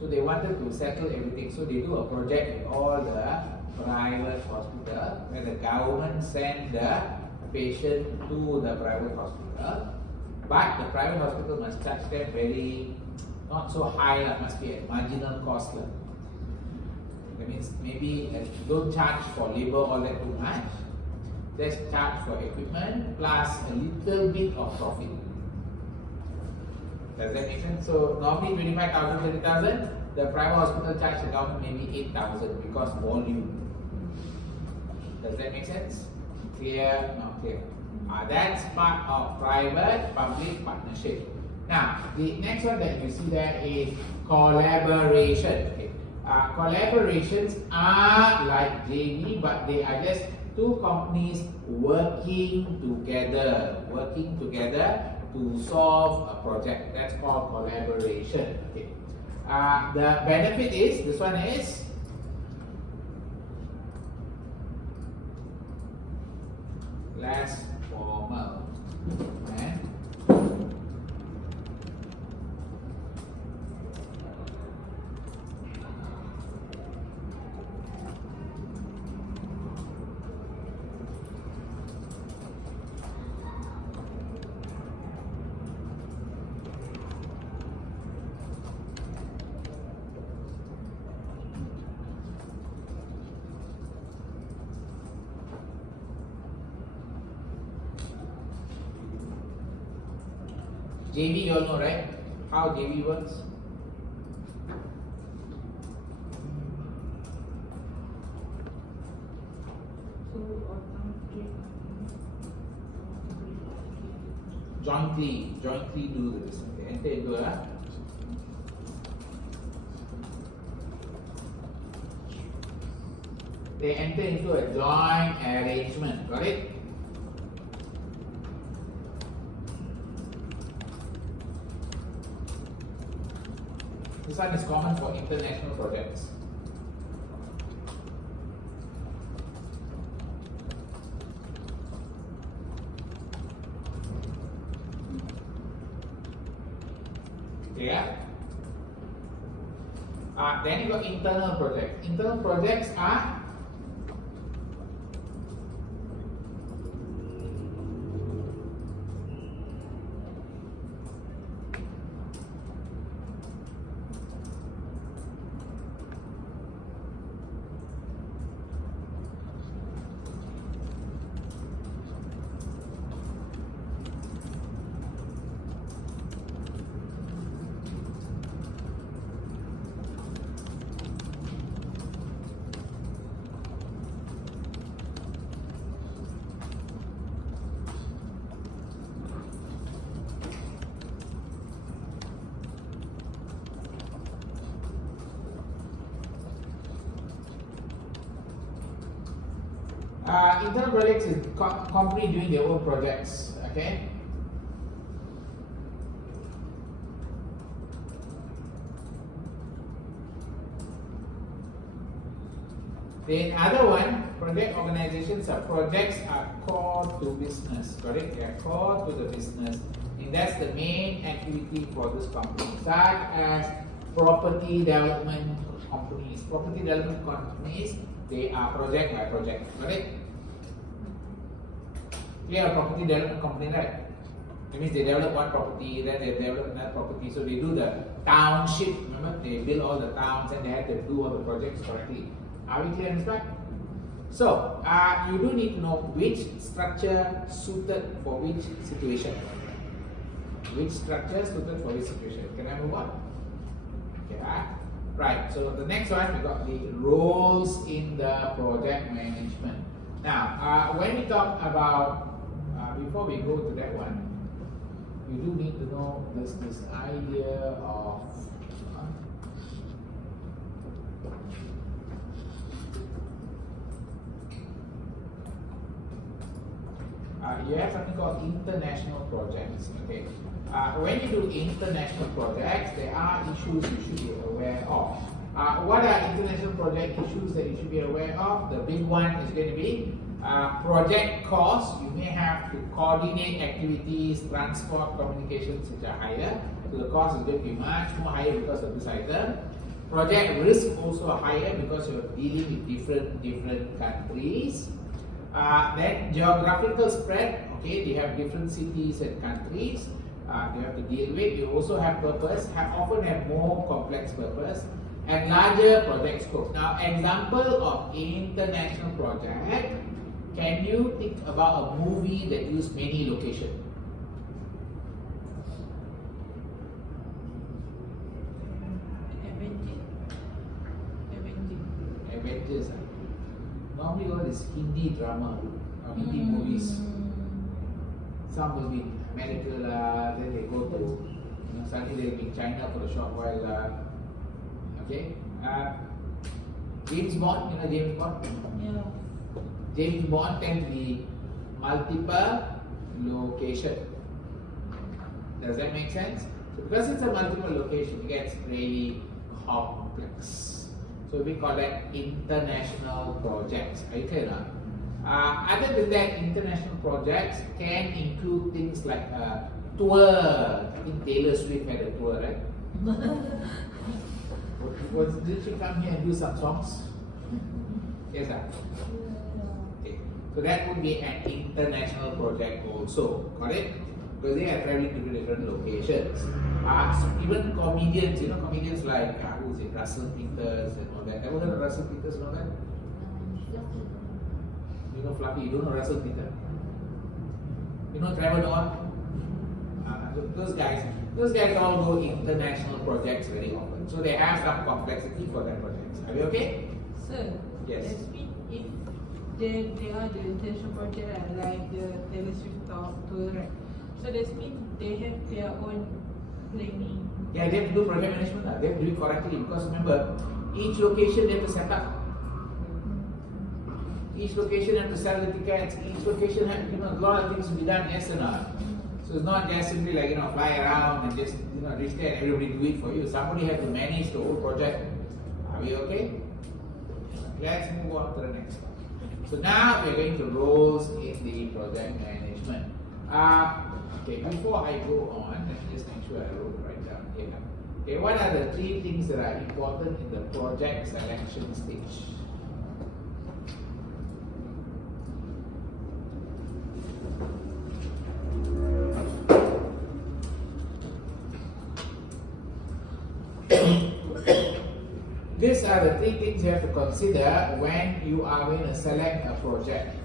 So they wanted to settle everything. So they do a project with all the private hospital where the government send the patient to the private hospital. But the private hospital must charge them very, not so high, must be at marginal cost. That means maybe don't charge for labor all that too much. Just charge for equipment plus a little bit of profit. Does that make sense? So normally 25,000, 30,000, the private hospital charge the government maybe 8,000 because volume. Does that make sense? Clear? Not clear? That's part of private-public partnership. Now, the next one that you see there is collaboration. Okay. Collaborations are like JV, but they are just two companies working together to solve a project. That's called collaboration. Okay. The benefit is, this one is less formal. JV, you all know, right? How JV works? Jointly do this. Okay, enter into a they enter into a joint arrangement. Got it? This one is common for international projects. Yeah. Then you got internal projects. Internal projects are internal projects is company doing their own projects. Okay. The other one, project organizations are projects are core to business. Correct? They are core to the business, and that's the main activity for this company. Such as property development companies. Property development companies, they are project by project. Correct? Clear? Property development company, right? That means they develop one property, then they develop another property. So they do the township. Remember, they build all the towns and they have to do all the projects correctly. Are we clear on this part? So you do need to know which structure suited for which situation. Which structure suited for which situation. Can I move on? Okay, right. So the next one we got the roles in the project management. Now, when we talk about before we go to that one, you do need to know this idea of you have something called international projects. Okay, when you do international projects, there are issues you should be aware of. What are international project issues that you should be aware of? The big one is going to be project costs. You may have to coordinate activities, transport, communications which are higher. So the cost is going to be much more higher because of this item. Project risk also higher because you're dealing with different countries. Then geographical spread. Okay, they have different cities and countries. You have to deal with. You also have purpose. Often have more complex purpose. And larger project scope. Now, example of international project. Can you think about a movie that uses many locations? Avengers. Normally all is Hindi drama or Hindi movies. Some will be in America, then they go to, suddenly they'll be in China for a short while. Okay. James Bond, you know James Bond? Yeah. James Bond tend to be multiple location. Does that make sense? So because it's a multiple location, it gets really complex. So we call that international projects. Are you clear now? Other than that, international projects can include things like a tour. I think Taylor Swift had a tour, right? Did she come here and do some songs? Yes, sir. Okay. So that would be an international project also, got it? Because they are traveling to different locations. So even comedians, comedians like who is it, Russell Peters and all that. Ever heard of Russell Peters and all that? You know Fluffy, you don't know Russell Peters? You know Trevor Noah? Those guys all go international projects very often. So they have some complexity for their projects. Are we okay? Sir, Yes. that means if they are the international project like the Taylor Swift tour, right? So that means they have their own planning. Yeah, they have to do project management. They have to do it correctly because remember, each location they have to set up. Each location have to sell the tickets. Each location have a lot of things to be done. Yes or no? So it's not just simply like fly around and just reach there and everybody do it for you. Somebody has to manage the whole project. Are we okay? Let's move on to the next one. So now we're going to roles in the project management. Okay, before I go on, let me just make sure I wrote it right down here. Okay, what are the 3 things that are important in the project selection stage? These are the 3 things you have to consider when you are going to select a project.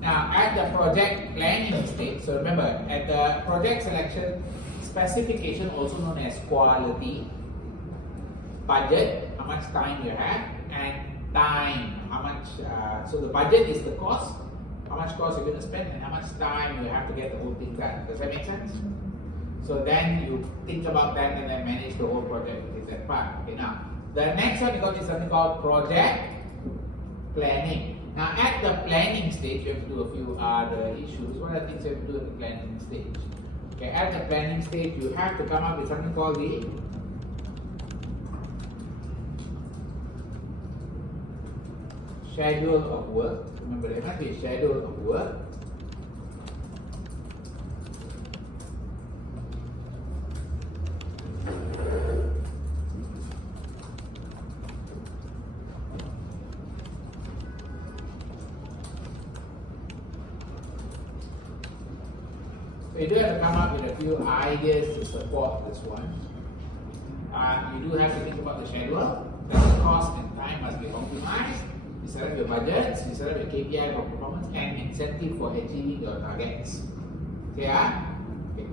Now, at the project planning stage, so remember, at the project selection, specification, also known as quality, budget, how much time you have, and time, how much, so the budget is the cost, how much cost you're going to spend and how much time you have to get the whole thing done. Does that make sense? So then you think about that and then manage the whole project with that part. Okay, now the next one you got is something called project planning. Now at the planning stage, you have to do a few other issues. What are the things you have to do at the planning stage? Okay, at the planning stage, you have to come up with something called the schedule of work. Remember, there must be a schedule of work. You do have to come up with a few ideas to support this one. You do have to think about the schedule. The cost and time must be optimized. You set up your budgets, you set up your KPI for performance and incentive for achieving your targets. Okay, okay.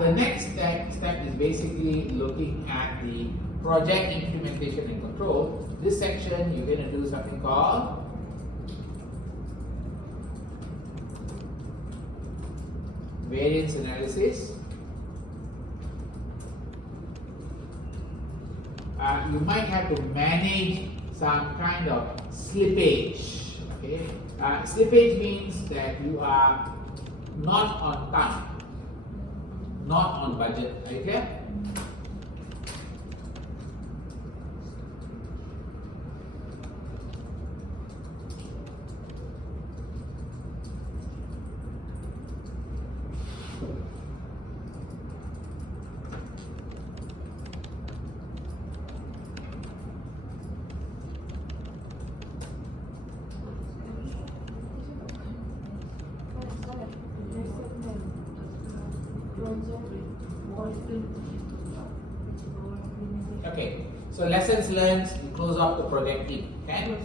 The next step is basically looking at the project implementation and control. This section you're going to do something called variance analysis. You might have to manage some kind of slippage. Okay, slippage means that you are not on time, not on budget. Are you clear? Okay, so lessons learned, you close off the project team. Okay?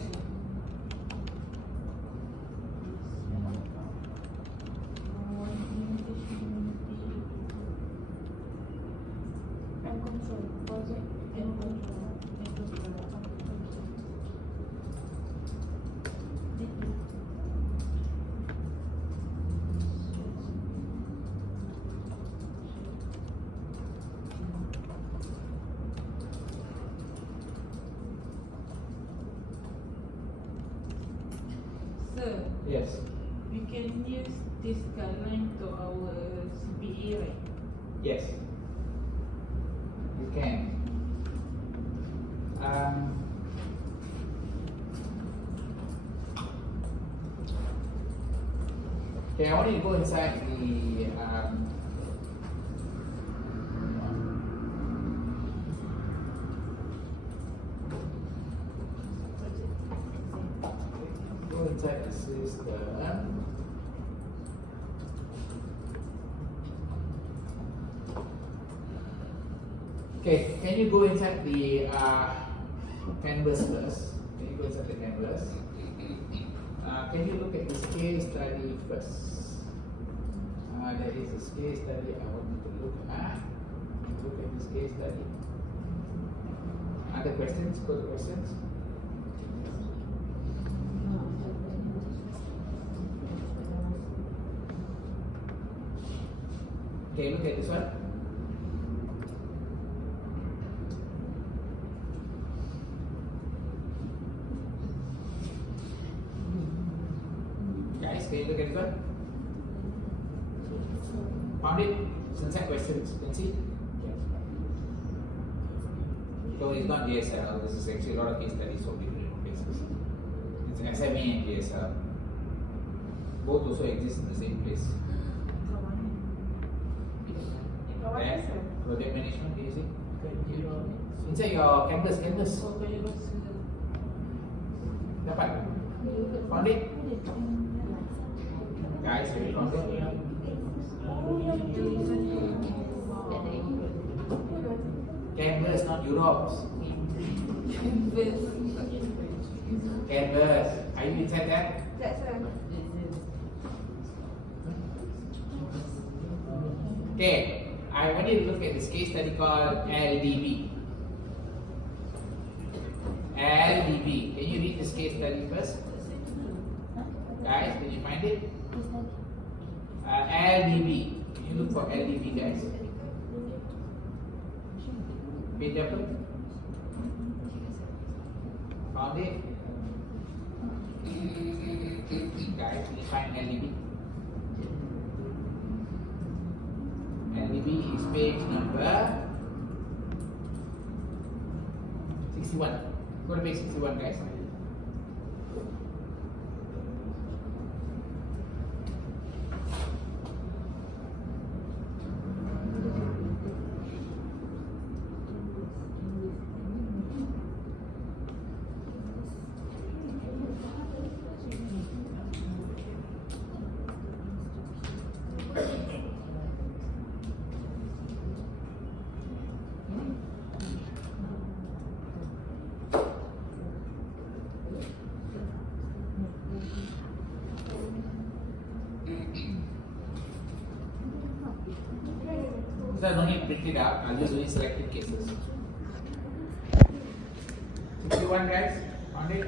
Sir, Yes. we can use this guideline to our CPA, right? Yes. You can. Okay, I want you to go inside the go inside the system. Okay, can you go inside the canvas first? Can you go inside the canvas? Can you look at this case study first? There is this case study I want you to look at. Look at this case study. Other questions? Go to questions. Okay, look at this one. Guys, can you look at this one? Found it? It's inside questions. You can see? So it's not DSL. This is actually a lot of case studies for different places. It's SMA and DSL. Both also exist in the same place. There, project management, do you see? Inside your canvas. Dapat? Found it? Guys, have you found it? Canvas, not Europe. Canvas. Are you inside that? That's right. Okay. I want you to look at this case study called LDB. LDB. Can you read this case study first? Guys, can you find it? LDB. You look for LDB, guys. Page apa? Found it? Guys, can you find LDB? LDB is page number 61. Go to page 61, guys. So I don't need to print it out, I'll just do it selected cases. 61, guys, found it?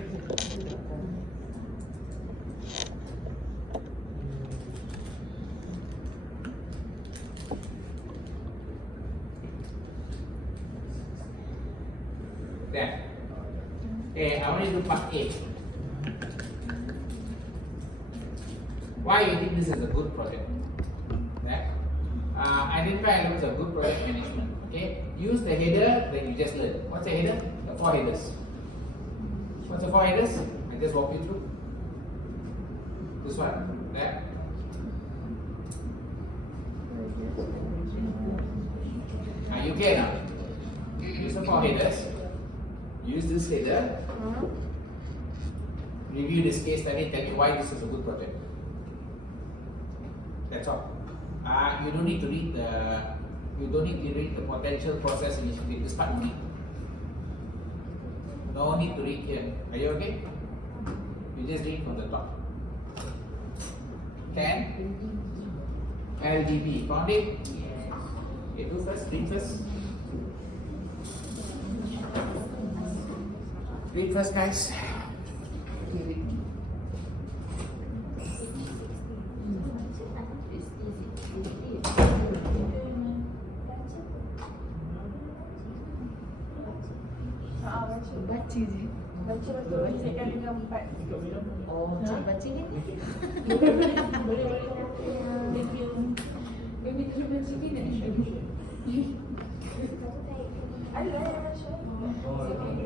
There. Okay, I want you to do part A. Why you think this is a good project? There. Identify elements of good project management. Okay, use the header that you just learned. What's the header? The 4 headers. What's the 4 headers? I just walk you through. This one. There. Now you can now. Use the 4 headers. Use this header. Review this case study. Tell you why this is a good project. That's all. You don't need to read the potential process initiative. This part you need. No need to read here. Are you okay? You just read from the top. Can LDB found it? Okay, do first. Read first. Read first, guys. Okay, read. Baca je. Baca dengan 4. Oh, cik baca ni. Boleh. Maybe kita baca ni nak show. Ada yang show.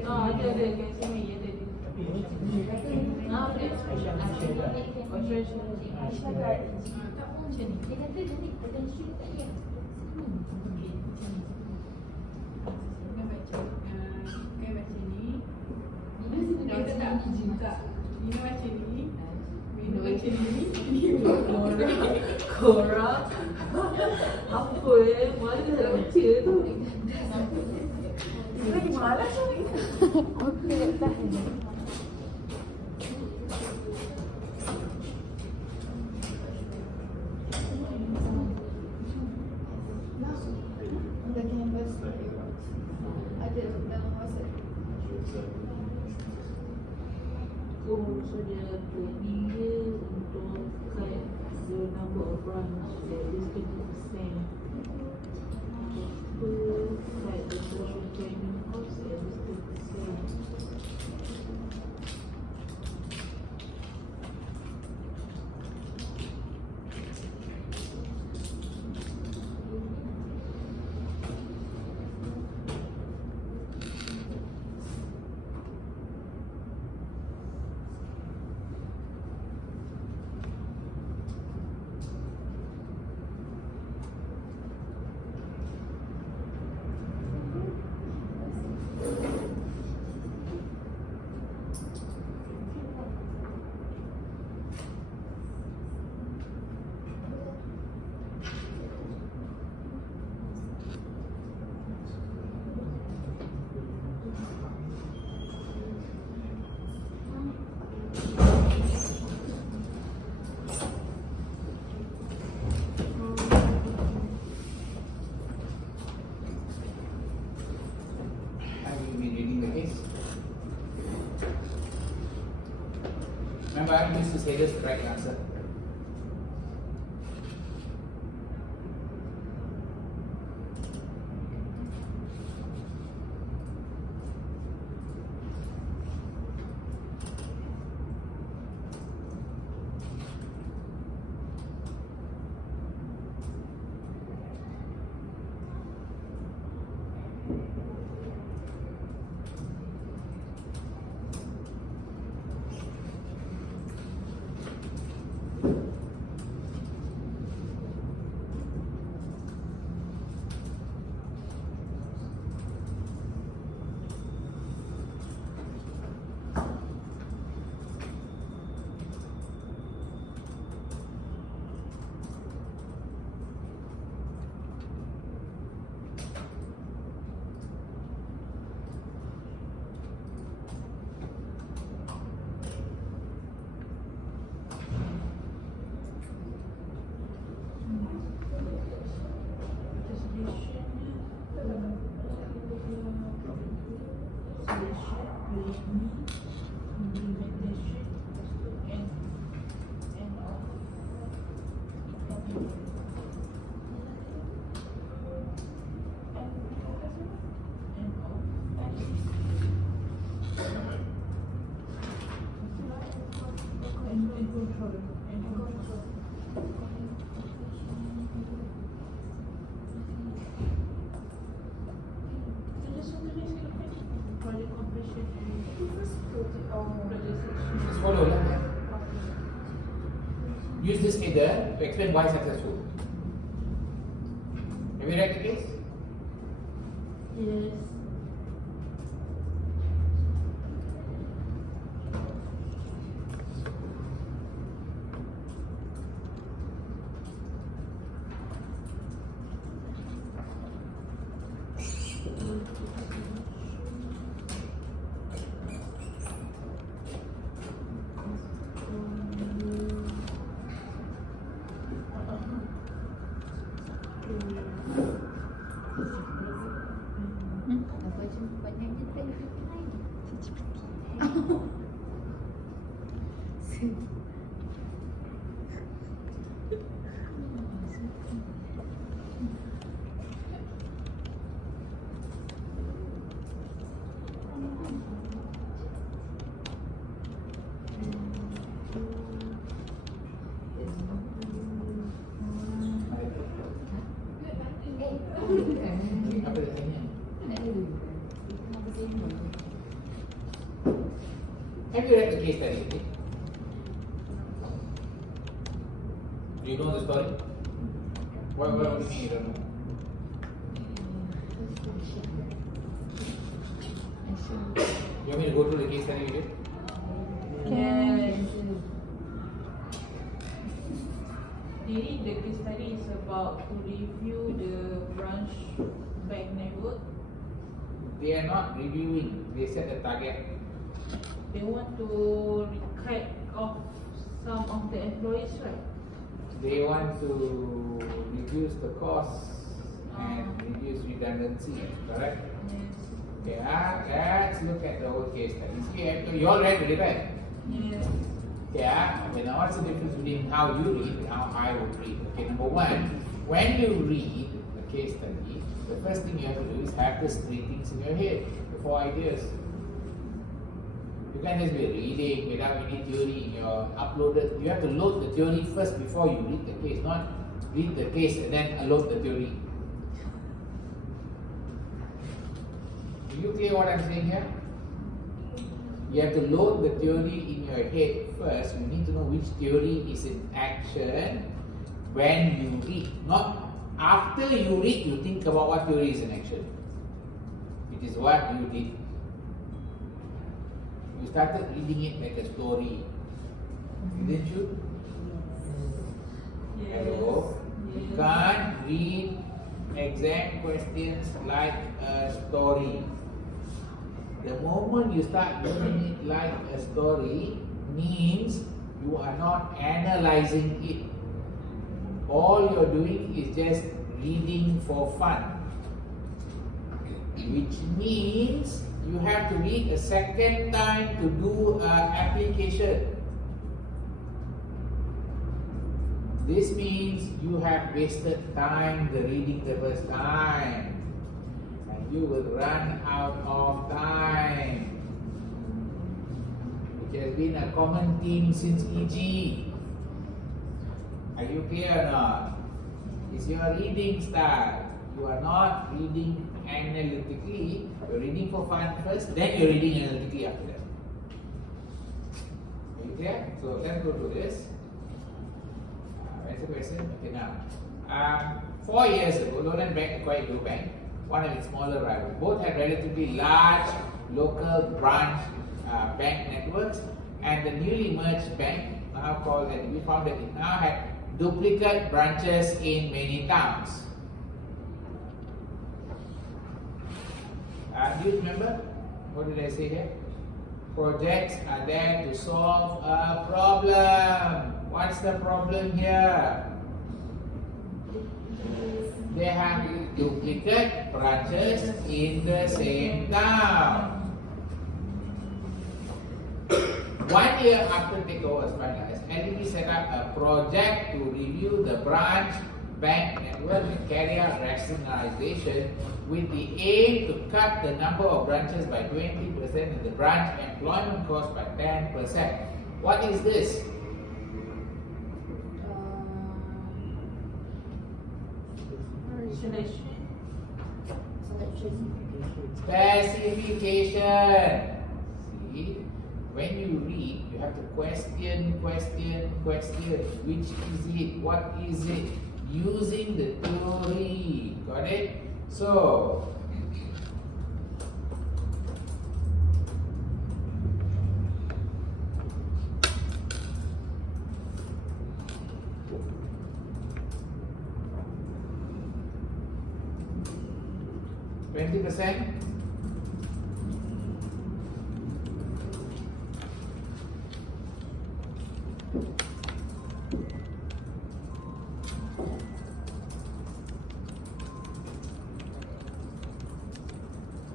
Ada kat sini ada. Ada special. Aisyah kat Tak pun macam ni. Dia kata jadi potential tak ya. Kau baca ni. Dia kata tak juga. Nina baca ni. Nina baca ni. Korang. Apa mana nak baca tu? Dia lagi malas ni. Okey, tak tahan. So dia planning dia untuk cut the number of branch at least 20%. To cut the social training cost at least 20%. Remember, I used to say this is the right answer. Just follow lah. Use this figure to explain why successful. Have you read the case? Yes. Apa dia tanya? Have you read the case study? Do you know the story? What do you mean you don't know? You want me to go through the case study with you? Yes. Really, the case study is about to review the branch bank network. They are not reviewing, they set a target. They want to cut off some of the employees, right? They want to reduce the cost and reduce redundancy, correct? Yes. Let's look at the whole case study. See, you all read it, right? Yes. Now what's the difference between how you read and how I would read? Okay, number one, when you read the case study, the first thing you have to do is have the three things in your head, the four ideas. You can't just be reading without any theory in your uploaded. You have to load the theory first before you read the case, not read the case and then load the theory. Do you clear what I'm saying here? You have to load the theory in your head first. You need to know which theory is in action when you read. Not after you read, you think about what theory is in action. It is what you did. You started reading it like a story. Didn't you? Yes. Hello? You can't read exam questions like a story. The moment you start reading it like a story means you are not analyzing it. All you're doing is just reading for fun. Which means you have to read a second time to do an application. This means you have wasted time the reading the first time, and you will run out of time. It has been a common theme since EG. Are you clear or not? It's your reading style. You are not reading analytically. You're reading for fun first, then you're reading analytically after that. Are you clear? So let's go to this. Where's the question? Okay, now. 4 years ago, Lowland Bank acquired Blue Bank, one of its smaller rivals. Both had relatively large local branch bank networks, and the newly merged bank, now called, and we found that it now had duplicate branches in many towns. Do you remember? What did I say here? Projects are there to solve a problem. What's the problem here? They have duplicate branches in the same town. 1 year after takeover was finalized, LDB set up a project to review the branch bank network and carry out rationalization with the aim to cut the number of branches by 20% and the branch employment cost by 10%. What is this? Specification. See, when you read, you have to question. Which is it? What is it? Using the theory. Got it? So, %.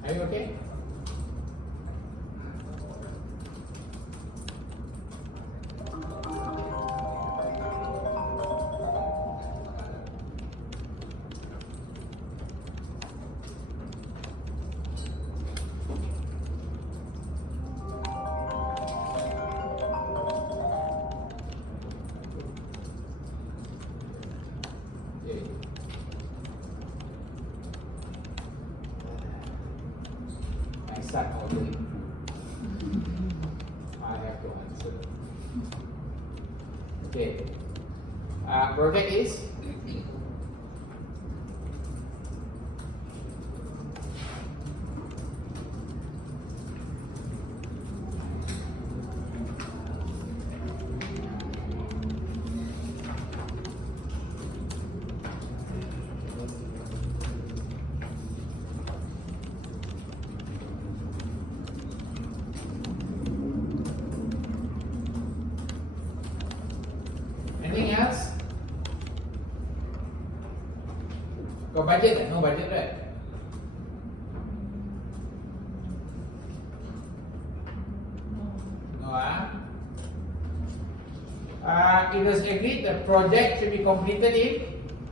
Are you okay? Start ordering. I have to answer. Okay. Project is anything else? Got budget? No budget, right? No, it was agreed the project should be completed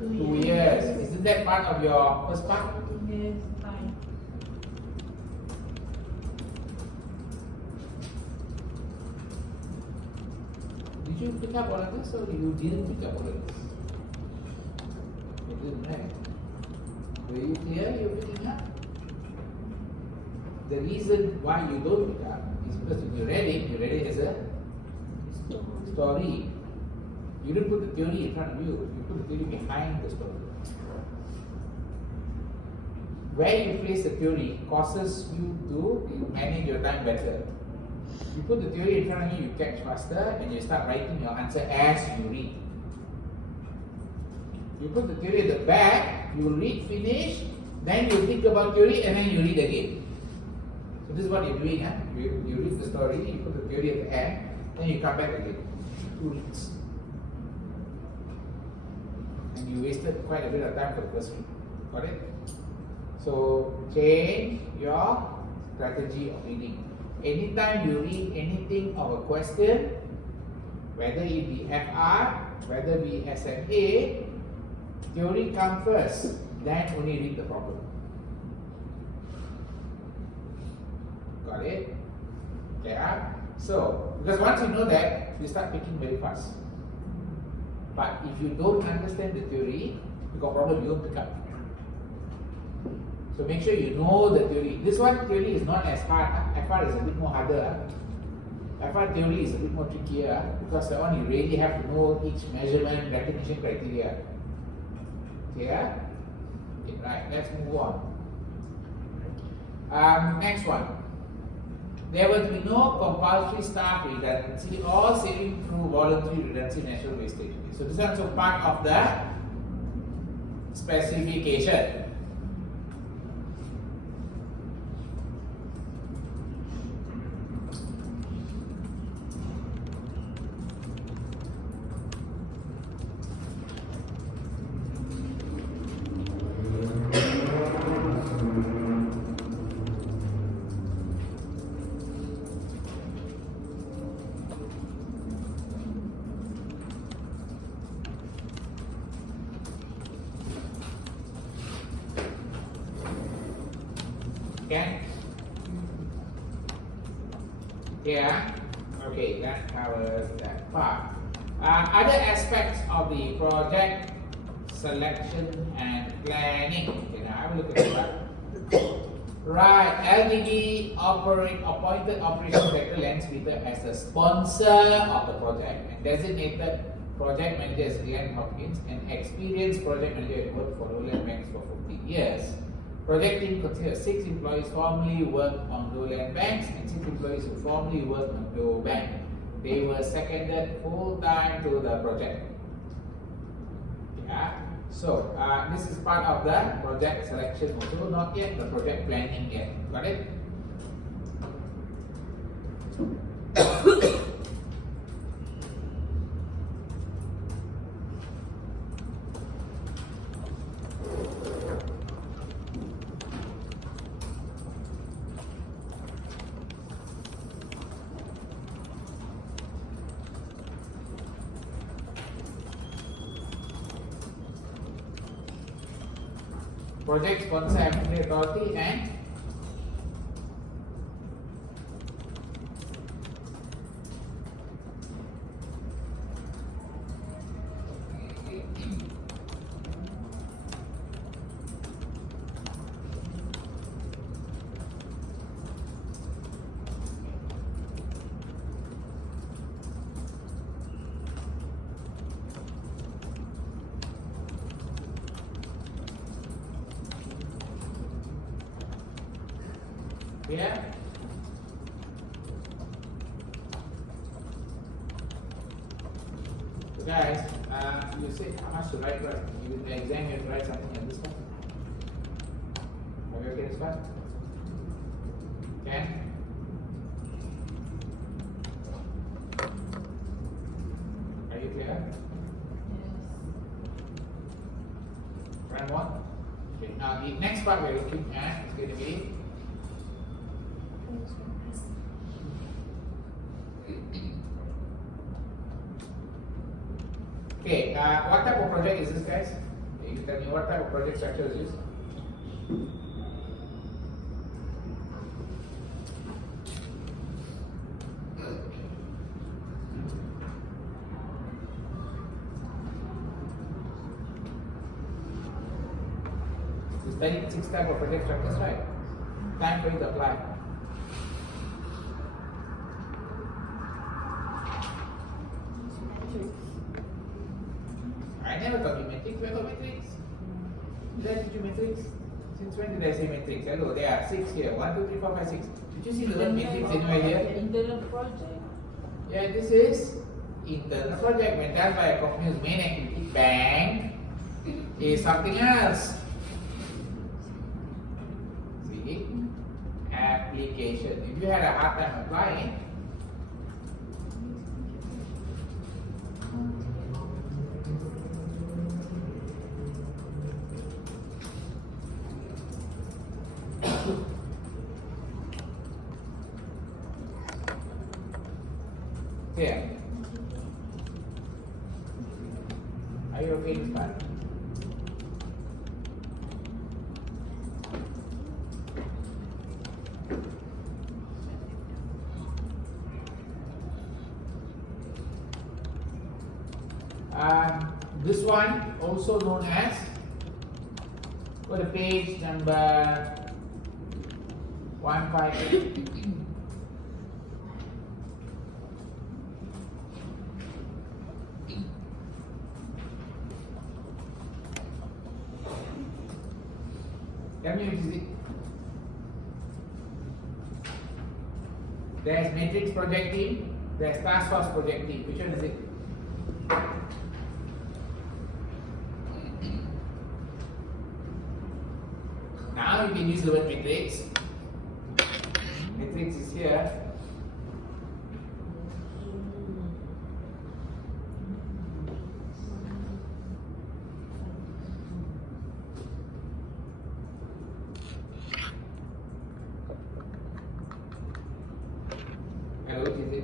in 2 years. Isn't that part of your first part? Yes, fine. Did you pick up all of this or you didn't pick up all of this? You didn't, right? Were you clear you're picking up? The reason why you don't pick up is because when you read it as a story. You didn't put the theory in front of you, you put the theory behind the story. Where you place the theory causes you to manage your time better. You put the theory in front of you, you catch faster, and you start writing your answer as you read. You put the theory at the back, you will read, finish, then you think about theory, and then you read again. So this is what you're doing, huh? You read the story, you put the theory at the end, then you come back again. 2 reads. And you wasted quite a bit of time for the first week. Got it? So change your strategy of reading. Anytime you read anything of a question, whether it be FR whether we SMA, theory come first, then only read the problem. Got it? Yeah. So, because once you know that, you start picking very fast. But if you don't understand the theory, you got problem, you don't pick up. So make sure you know the theory. This one theory is not as hard. FR is a bit more harder. FR theory is a bit more trickier because that one you really have to know each measurement, recognition criteria. Okay, right, let's move on. Next one. There will be no compulsory staff redundancy or saving through voluntary redundancy natural wastage. So this is also part of the specification. Okay. Yeah. Okay, that covers that part. Other aspects of the project selection and planning. Okay, now have a look at that. Right, LDB appointed Operations Director Lance Peter as the sponsor of the project and designated project manager as Glenn Hopkins, an experienced project manager who worked for Lowland Banks for 15 years. Project team consists of 6 employees formerly worked on Lowland Banks and 6 employees who formerly worked on Low Bank. They were seconded full-time to the project. Yeah. So this is part of the project selection also, not yet the project planning yet. Got it? Project sponsor Activity Authority and yeah. So guys, you said how much to write, right? You in the exam you have to write something like this one. Are you okay this one? Okay. Are you clear? Round one? Okay, now the next part we're looking at is going to be okay, what type of project is this, guys? Okay, you tell me what type of project structure is this? You studied 6 type of project structures, right? Time for you to apply. I never taught you matrix. Where taught matrix? Did I teach you matrix? Since when did I say matrix? Hello, there are 6 here. 1, 2, 3, 4, 5, 6. Did you see the word matrix anywhere here? Internal project. Yeah, this is internal project. When done by a company whose main activity, bank, is something else. See? Application. If you had a hard time applying, yeah. okay this part. This one also known as, go to page number 158. Tell me which is it? There's matrix projective, there's task force projective. Which one is it? Now you can use the word matrix. Matrix is here. Hello, which is it?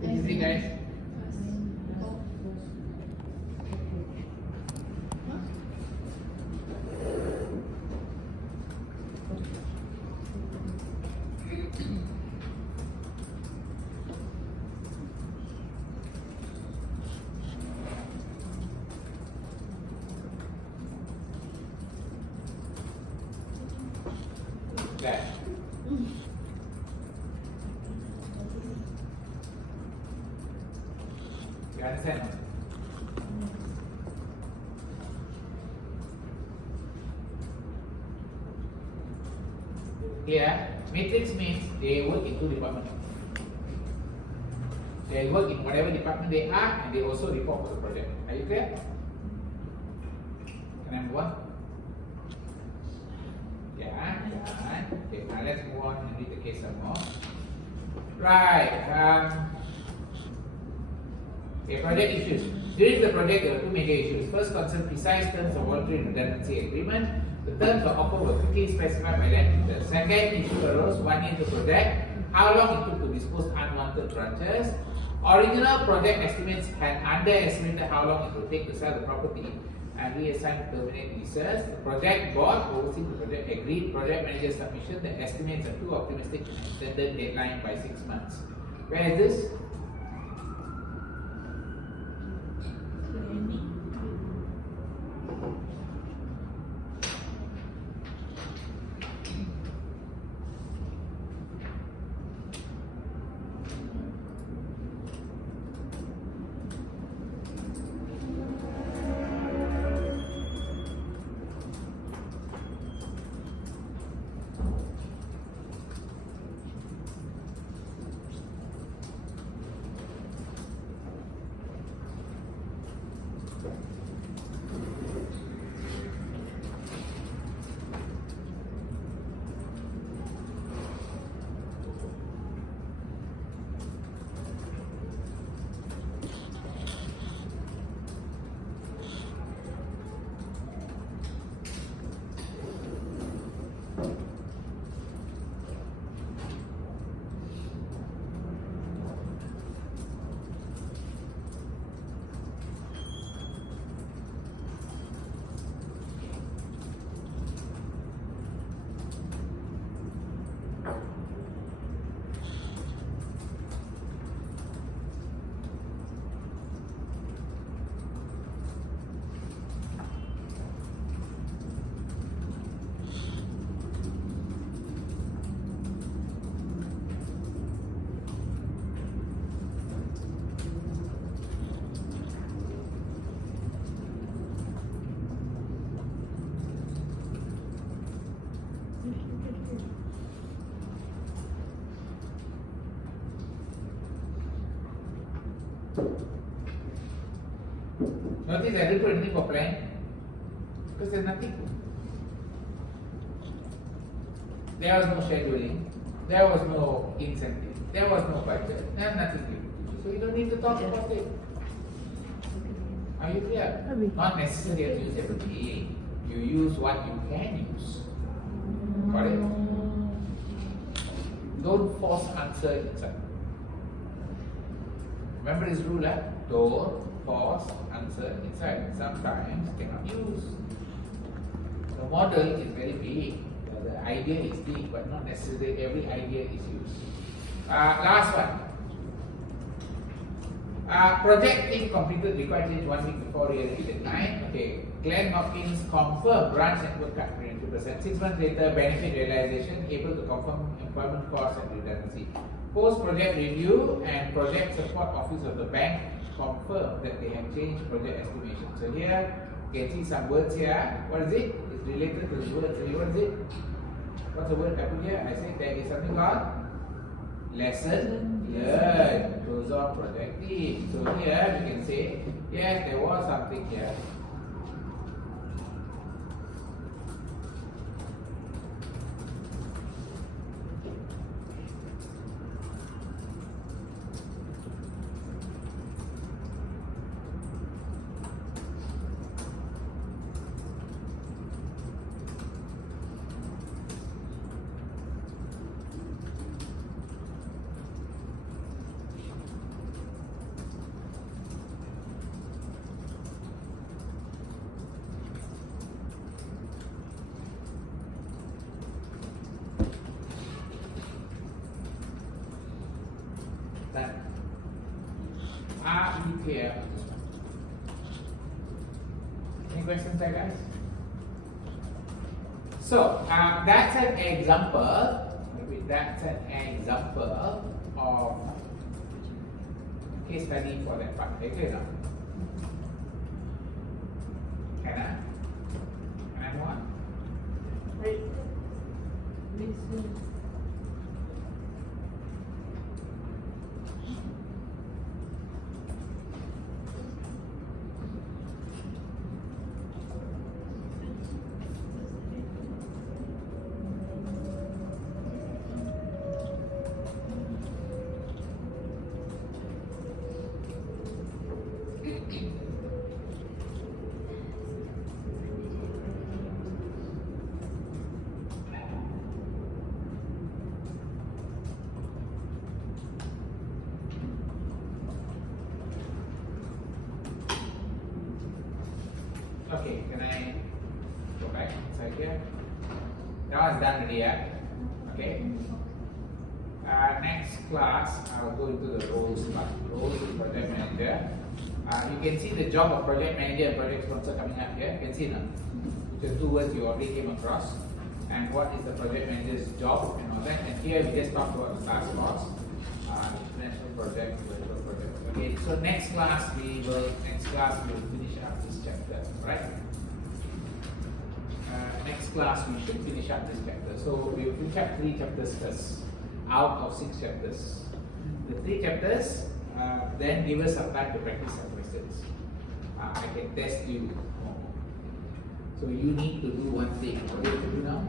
Which is it, guys? That. You understand? Here, matrix means they work in two departments. They work in whatever department they are, and they also report for the project. Are you clear? Can I move on? Yeah. Okay, now let's move on and read the case some more. Right. Okay, project issues. During the project, there were two major issues. First concerned precise terms of voluntary redundancy agreement. The terms of offer were quickly specified by them. The second issue arose 1 year into project. How long it took to dispose unwanted branches. Original project estimates had underestimated how long it would take to sell the property and reassigned to terminate leases. The project board overseeing the project agreed project manager's submission. The estimates are too optimistic and extended deadline by 6 months. Where is this? Notice I didn't put anything for plan because there's nothing. There was no scheduling, there was no incentive, there was no budget, there's nothing. So you don't need to talk about it. Are you clear? Abi. Not necessary to use everything. You use what you can use. Got it? Don't force answer inside. Remember this rule, eh? Don't force answer inside. Sometimes cannot use. The model is very big. The idea is big, but not necessarily every idea is used. Last one. Project team completed required change 1 week before reality deadline. Okay. Glenn Hopkins confirmed branch network cut 22%. 6 months later, benefit realization, able to confirm employment costs and redundancy. Post-project review and project support office of the bank confirmed that they have changed project estimation. So here, you can see some words here. What is it? It's related to the word. So what is it? What's the word I put here? I said there is something called lesson learned. Goes on project team. So here we can say, yes, there was something here. That are you clear? Any questions there, guys? So that's an example. Maybe that's an example of case study for that part. Okay, now. Can I move on? Wait. Listen. Okay, can I go back inside here? That one's done already, yeah? Okay. Next class, I'll go into the roles part. Roles of project manager. You can see the job of project manager and project sponsor coming up here. You can see now. The two words you already came across. And what is the project manager's job and all that. And here we just talked about the task force, international project, local project. Okay, so next class we will finish up this chapter, right? Next class we should finish up this chapter. So we will finish up 3 chapters first, out of 6 chapters. The 3 chapters then give us some time to practice some questions. I can test you more. So you need to do one thing. What do you do now?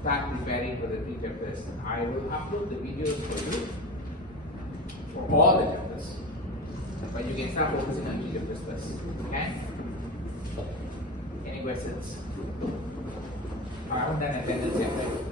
Start preparing for the 3 chapters. I will upload the videos for you for all the chapters. But you can start focusing on 3 chapters first. Okay? Any questions? I haven't done attendance yet, right?